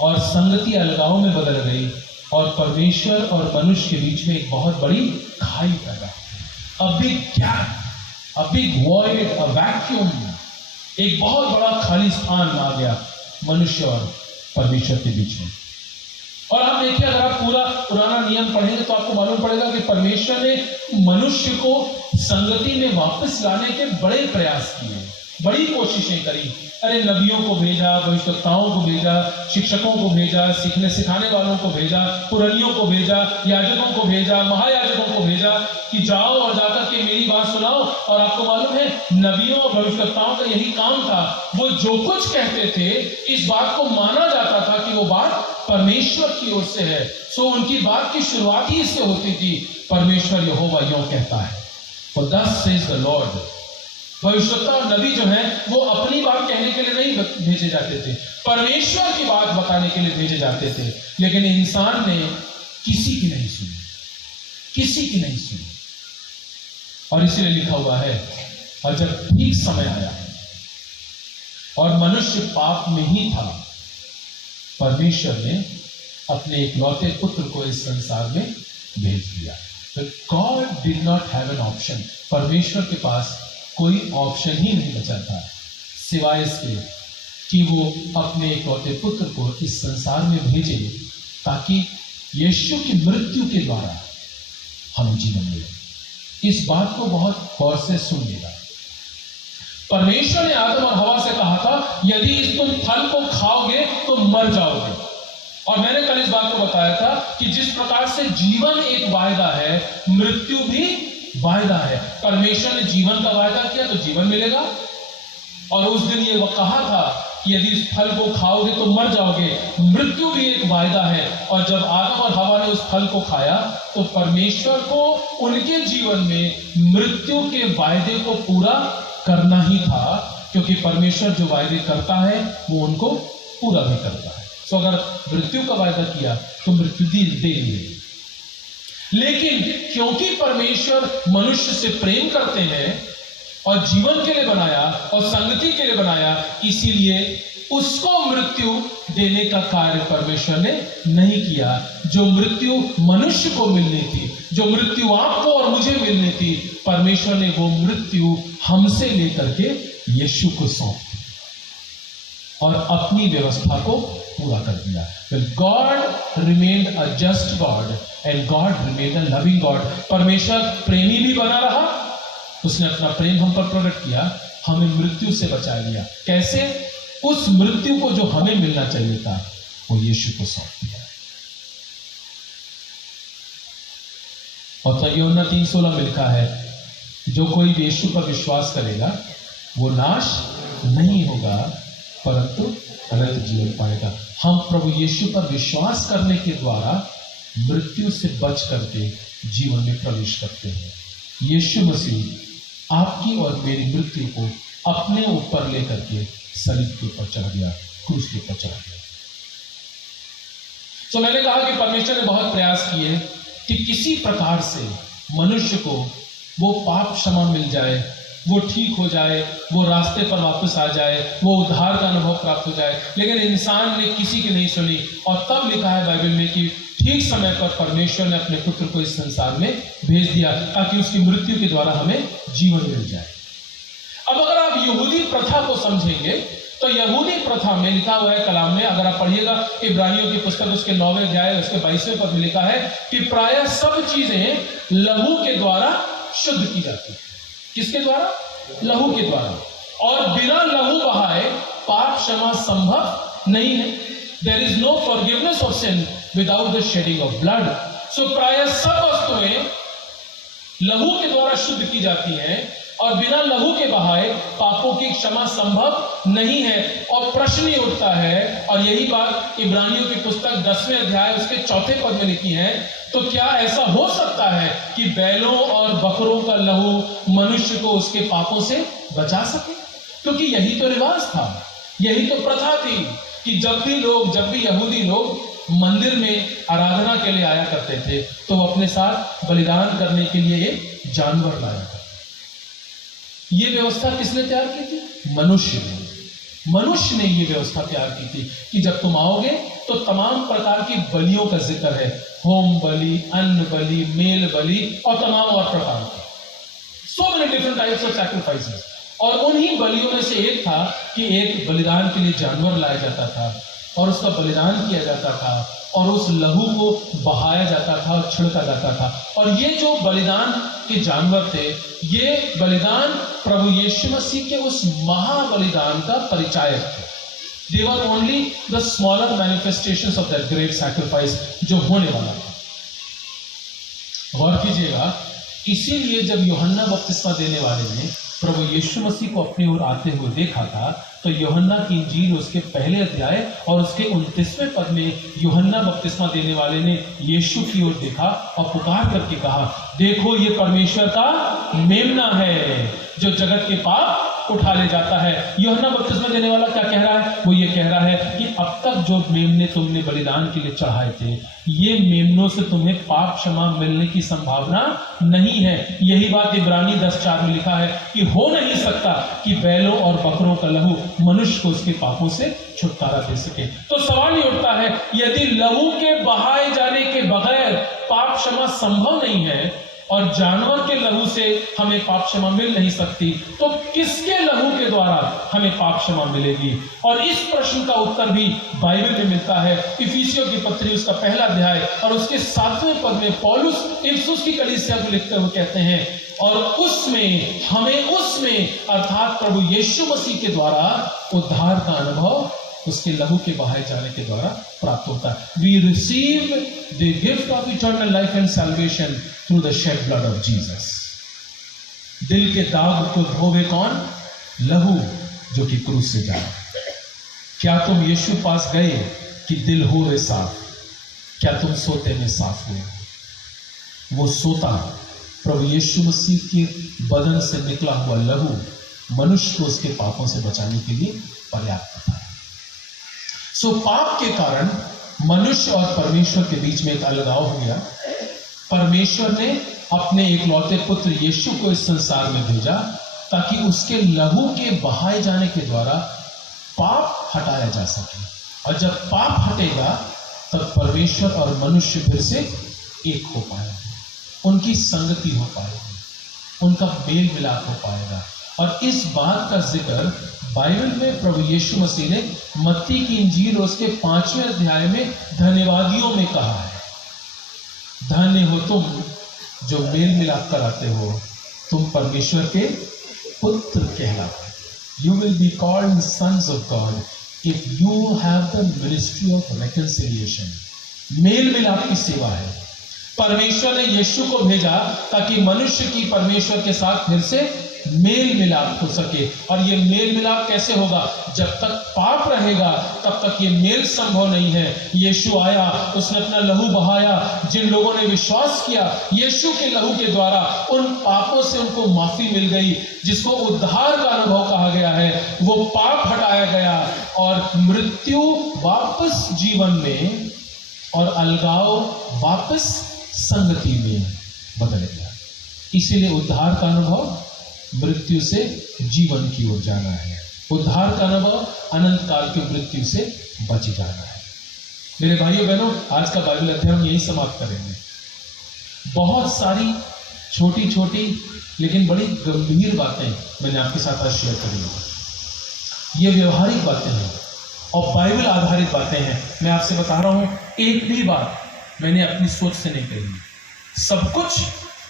और संगति अलगाव में बदल गई और परमेश्वर और मनुष्य के बीच में एक बहुत बड़ी खाई पैदा हुई। A big gap, a big void, a vacuum, एक बहुत बड़ा खाली स्थान आ गया मनुष्य और परमेश्वर के बीच में। और आप देखिए, अगर आप पूरा पुराना नियम पढ़ेंगे तो आपको मालूम पड़ेगा कि परमेश्वर ने मनुष्य को संगति में वापस लाने के बड़े प्रयास किए, बड़ी कोशिशें करी। अरे नबियों को भेजा, भविष्यवक्ताओं को भेजा, शिक्षकों को भेजा, सीखने सिखाने वालों को भेजा, पुरनियों को भेजा, याजकों को भेजा, महायाजकों को भेजा कि जाओ और जाकर के मेरी बात सुनाओ। और आपको मालूम है नबियों और भविष्यवक्ताओं का यही काम था, वो जो कुछ कहते थे इस बात को माना जाता था कि वो बात परमेश्वर की ओर से है। सो उनकी बात की शुरुआत ही इससे होती थी, परमेश्वर यहोवा यूं कहता है, For thus says the Lord। भविष्यवक्ता और नबी जो हैं वो अपनी बात कहने के लिए नहीं भेजे जाते थे, परमेश्वर की बात बताने के लिए भेजे जाते थे। लेकिन इंसान ने किसी की नहीं सुनी, किसी की नहीं सुनी। और इसीलिए लिखा हुआ है, और जब ठीक समय आया और मनुष्य पाप में ही था, परमेश्वर ने अपने इकलौते पुत्र को इस संसार में भेज दिया। तो God did not have an option. परमेश्वर के पास कोई ऑप्शन ही नहीं बचा था सिवाय इसके कि वो अपने इकलौते पुत्र को इस संसार में भेजे ताकि यीशु की मृत्यु के द्वारा हम जीवन मिले। इस बात को बहुत गौर से सुनिएगा। परमेश्वर ने आदम और हवा से कहा था, यदि तुम फल को खाओगे तो मर जाओगे। और मैंने कल इस बात को बताया था कि जिस प्रकार से जीवन एक वायदा है, मृत्यु भी वायदा है। परमेश्वर ने जीवन का वायदा किया तो जीवन मिलेगा, और उस दिन ये वो कहा था कि यदि इस फल को खाओगे तो मर जाओगे। मृत्यु भी एक वायदा है। और जब आदम और हवा ने उस फल को खाया तो परमेश्वर को उनके जीवन में मृत्यु के वायदे को पूरा करना ही था, क्योंकि परमेश्वर जो वायदे करता है वो उनको पूरा भी करता है। तो अगर मृत्यु का वायदा किया तो मृत्यु देंगे। लेकिन क्योंकि परमेश्वर मनुष्य से प्रेम करते हैं और जीवन के लिए बनाया और संगति के लिए बनाया, इसीलिए उसको मृत्यु देने का कार्य परमेश्वर ने नहीं किया। जो मृत्यु मनुष्य को मिलनी थी, जो मृत्यु आपको और मुझे मिलनी थी, परमेश्वर ने वो मृत्यु हमसे लेकर के यीशु को सौंप दी और अपनी व्यवस्था को पूरा कर दिया। God remained a just God and God remained a loving God. परमेश्वर प्रेमी भी बना रहा, उसने अपना प्रेम हम पर प्रकट किया, हमें मृत्यु से बचा लिया। कैसे? उस मृत्यु को जो हमें मिलना चाहिए था वो यीशु को सौंप दिया। और यूहन्ना 3:16 में लिखा है, जो कोई यीशु पर विश्वास करेगा वो नाश नहीं होगा परंतु अनंत जीवन पाएगा। हम प्रभु यीशु पर विश्वास करने के द्वारा मृत्यु से बच करके जीवन में प्रवेश करते हैं। यीशु मसीह आपकी और मेरी मृत्यु को अपने ऊपर लेकर के सलीब के ऊपर चढ़ गया, क्रूस के ऊपर चढ़ गया। तो मैंने कहा कि परमेश्वर ने बहुत प्रयास किए कि किसी प्रकार से मनुष्य को वो पाप क्षमा मिल जाए, वो ठीक हो जाए, वो रास्ते पर वापस आ जाए, वो उद्धार का अनुभव प्राप्त हो जाए। लेकिन इंसान ने किसी की नहीं सुनी। और तब लिखा है बाइबल में कि ठीक समय पर परमेश्वर ने अपने पुत्र को इस संसार में भेज दिया ताकि उसकी मृत्यु के द्वारा हमें जीवन मिल जाए। अब अगर आप यहूदी प्रथा को समझेंगे तो यहूदी प्रथा में लिखा हुआ है कलाम में, अगर आप पढ़िएगा इब्रानियों की पुस्तक उसके 9वें अध्याय उसके 22वें पद में लिखा है कि प्रायः सब चीजें लहू के द्वारा शुद्ध की जाती है। किसके द्वारा? लहू के द्वारा। और बिना लहू बहाए पाप क्षमा संभव नहीं है। There is no forgiveness of sin without the shedding of blood. So प्रायः सब वस्तुएं लहू के द्वारा शुद्ध की जाती हैं और बिना लहू के बहाए पापों की क्षमा संभव नहीं है। और प्रश्न ही उठता है, और यही बात इब्रानियों की पुस्तक 10वें अध्याय उसके 4 पद में लिखी है, तो क्या ऐसा हो सकता है कि बैलों और बकरों का लहू मनुष्य को उसके पापों से बचा सके? क्योंकि यही तो रिवाज था, यही तो प्रथा थी कि जब भी यहूदी लोग मंदिर में आराधना के लिए आया करते थे तो वो अपने साथ बलिदान करने के लिए एक जानवर लाया करते। ये व्यवस्था किसने तैयार की थी? मनुष्य ने ये व्यवस्था तैयार की थी कि जब तुम आओगे तो तमाम प्रकार की बलियों का जिक्र है, होम बलि, अन्न बलि, मेल बलि और तमाम और प्रकार के, so many different types of sacrifices. और उन्हीं बलियों में से एक था कि एक बलिदान के लिए जानवर लाया जाता था और उसका बलिदान किया जाता था और उस लहू को बहाया जाता था और छिड़का जाता था। और ये जो बलिदान के जानवर थे, ये बलिदान प्रभु यीशु मसीह के उस महाबलिदान का परिचायक थे। They were only the smaller manifestations of that great sacrifice जो होने वाला था। गौर कीजिएगा, इसीलिए जब यूहन्ना बपतिस्मा देने वाले ने प्रभु यीशु मसीह को अपनी ओर आते हुए देखा था, तो यूहन्ना की इंजील उसके पहले अध्याय और उसके 29वें पद में यूहन्ना बपतिस्मा देने वाले ने यीशु की ओर देखा और पुकार करके कहा, देखो ये परमेश्वर का मेमना है जो जगत के पाप उठा ले जाता है। यूहन्ना बपतिस्मा देने वाला क्या कह रहा है? वो ये कह रहा है कि अब तक जो मेमने तुमने बलिदान के लिए चढ़ाए थे, ये मेमनों से तुम्हें पाप क्षमा मिलने की संभावना नहीं है। यही बात इब्रानी 10:4 में लिखा है कि हो नहीं सकता कि बैलों और बकरों का लहू मनुष्य को उसके पापों से छुटकारा दे सके। तो सवाल ये उठता है, यदि लहू के बहाए जाने के बगैर पाप क्षमा संभव नहीं है और जानवर के लहू से हमें पाप क्षमा मिल नहीं सकती, तो किसके लहू के द्वारा हमें पाप क्षमा मिलेगी? और इस प्रश्न का उत्तर भी बाइबल में मिलता है। इफिसियों की पत्री उसका 1 अध्याय और उसके 7वें पद में पौलुस इफिसुस की कलीसिया को लिखते हुए कहते हैं, और उसमें अर्थात प्रभु यीशु मसीह के द्वारा उद्धार का अनुभव उसके लहू के बहाए जाने के द्वारा प्राप्त होता है। We receive the gift of eternal life and salvation through the shed blood of Jesus. दिल के दाग को धोवे कौन? लहू जो कि क्रूस से जाए। क्या तुम यीशु पास गए कि दिल हो रे साफ? क्या तुम सोते में साफ हुए? वो सोता प्रभु यीशु मसीह के बदन से निकला हुआ लहू मनुष्य को उसके पापों से बचाने के लिए पर्याप्त था। सो पाप के कारण मनुष्य और परमेश्वर के बीच में एक अलगाव हो गया। परमेश्वर ने अपने एकलौते पुत्र यीशु को इस संसार में भेजा ताकि उसके लहू के बहाए जाने के द्वारा पाप हटाया जा सके। और जब पाप हटेगा तब परमेश्वर और मनुष्य फिर से एक हो पाएंगे, उनकी संगति हो पाएगी, उनका मेल मिलाप हो पाएगा। और इस बात का जिक्र बाइबल में प्रभु यीशु मसीह ने मत्ती की इंजील उसके 5वें अध्याय में धन्यवादियों में कहा है, धन्य हो तुम जो मेल मिलाप कराते हो, तुम परमेश्वर के पुत्र कहलाते। You will be called sons of God if you have the ministry of reconciliation. मेल मिलाप की सेवा है। परमेश्वर ने यीशु को भेजा ताकि मनुष्य की परमेश्वर के साथ फिर से मेल मिलाप हो सके। और ये मेल मिलाप कैसे होगा? जब तक पाप रहेगा तब तक ये मेल संभव नहीं है। यीशु आया, उसने अपना लहू बहाया, जिन लोगों ने विश्वास किया यीशु के लहू के द्वारा उन पापों से उनको माफी मिल गई, जिसको उद्धार का अनुभव कहा गया है। वो पाप हटाया गया और मृत्यु वापस जीवन में और अलगाव वापस संगति में बदल गया। इसीलिए उद्धार का अनुभव मृत्यु से जीवन की ओर जाना है। उद्धार का अनुभव अनंत काल की मृत्यु से बच जाना है। मेरे भाइयों बहनों, आज का बाइबल अध्ययन हम यही समाप्त करेंगे। बहुत सारी छोटी छोटी लेकिन बड़ी गंभीर बातें मैंने आपके साथ आज शेयर करी। ये व्यवहारिक बातें हैं और बाइबल आधारित बातें हैं। मैं आपसे बता रहा हूं, एक भी बात मैंने अपनी सोच से नहीं कही। सब कुछ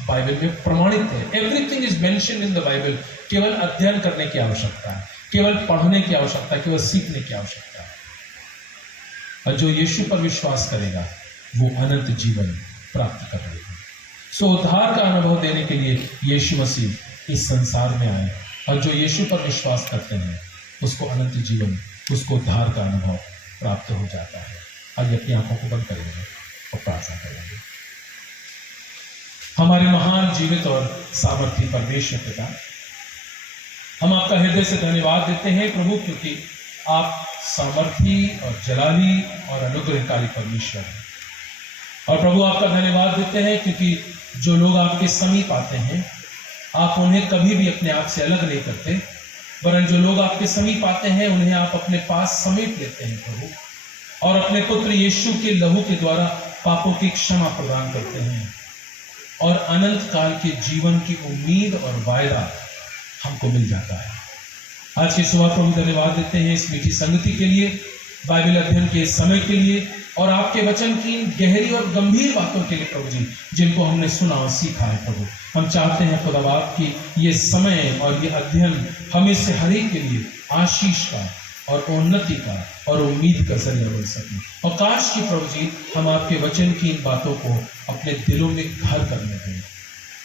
बाइबल में प्रमाणित है। Everything is mentioned in the Bible. केवल अध्ययन करने की आवश्यकता है, केवल पढ़ने की आवश्यकता है, केवल सीखने की आवश्यकता है। और जो यीशु पर विश्वास करेगा वो अनंत जीवन प्राप्त कर लेगा। सो उद्धार का अनुभव देने के लिए यीशु मसीह इस संसार में आए और जो यीशु पर विश्वास करते हैं उसको अनंत जीवन, उसको उद्धार का अनुभव प्राप्त हो जाता है। आइए अपनी आंखों को बंद करेंगे और प्रार्थना करेंगे। हमारे महान जीवित और सामर्थी परमेश्वर पिता, हम आपका हृदय से धन्यवाद देते हैं प्रभु, क्योंकि आप सामर्थी और जलाली और अनुग्रहकारी परमेश्वर हैं। और प्रभु आपका धन्यवाद देते हैं क्योंकि जो लोग आपके समीप आते हैं आप उन्हें कभी भी अपने आप से अलग नहीं करते, वरन जो लोग आपके समीप आते हैं उन्हें आप अपने पास समेट लेते हैं प्रभु, और अपने पुत्र यीशु के लहू के द्वारा पापों की क्षमा प्रदान करते हैं और अनंत काल के जीवन की उम्मीद और वायदा हमको मिल जाता है। आज की सुबह प्रभु धन्यवाद देते हैं इस मीठी संगति के लिए, बाइबल अध्ययन के समय के लिए और आपके वचन की इन गहरी और गंभीर बातों के लिए प्रभु जी, जिनको हमने सुना और सीखा है प्रभु। हम चाहते हैं खुदाबाद की ये समय और ये अध्ययन हमें से हर एक के लिए आशीष का और उन्नति का और उम्मीद का जरिया बन सके। और काश की प्रभु जी हम आपके वचन की इन बातों को अपने दिलों में घर करने दें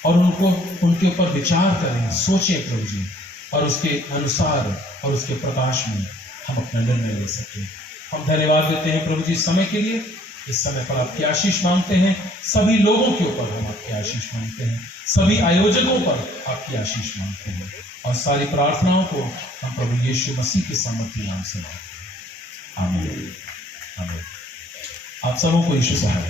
और उनके ऊपर विचार करें, सोचें प्रभु जी, और उसके अनुसार और उसके प्रकाश में हम अपना निर्णय ले सकें। हम धन्यवाद देते हैं प्रभु जी समय के लिए। इस समय पर आपकी आशीष मांगते हैं, सभी लोगों के ऊपर हम आपकी आशीष मांगते हैं, सभी आयोजकों पर आपकी आशीष मांगते हैं, और सारी प्रार्थनाओं को हम प्रभु यीशु मसीह के सामर्थ्य नाम से मांगते हैं। आमीन। आमीन। आप सबों को यीशु सहाय।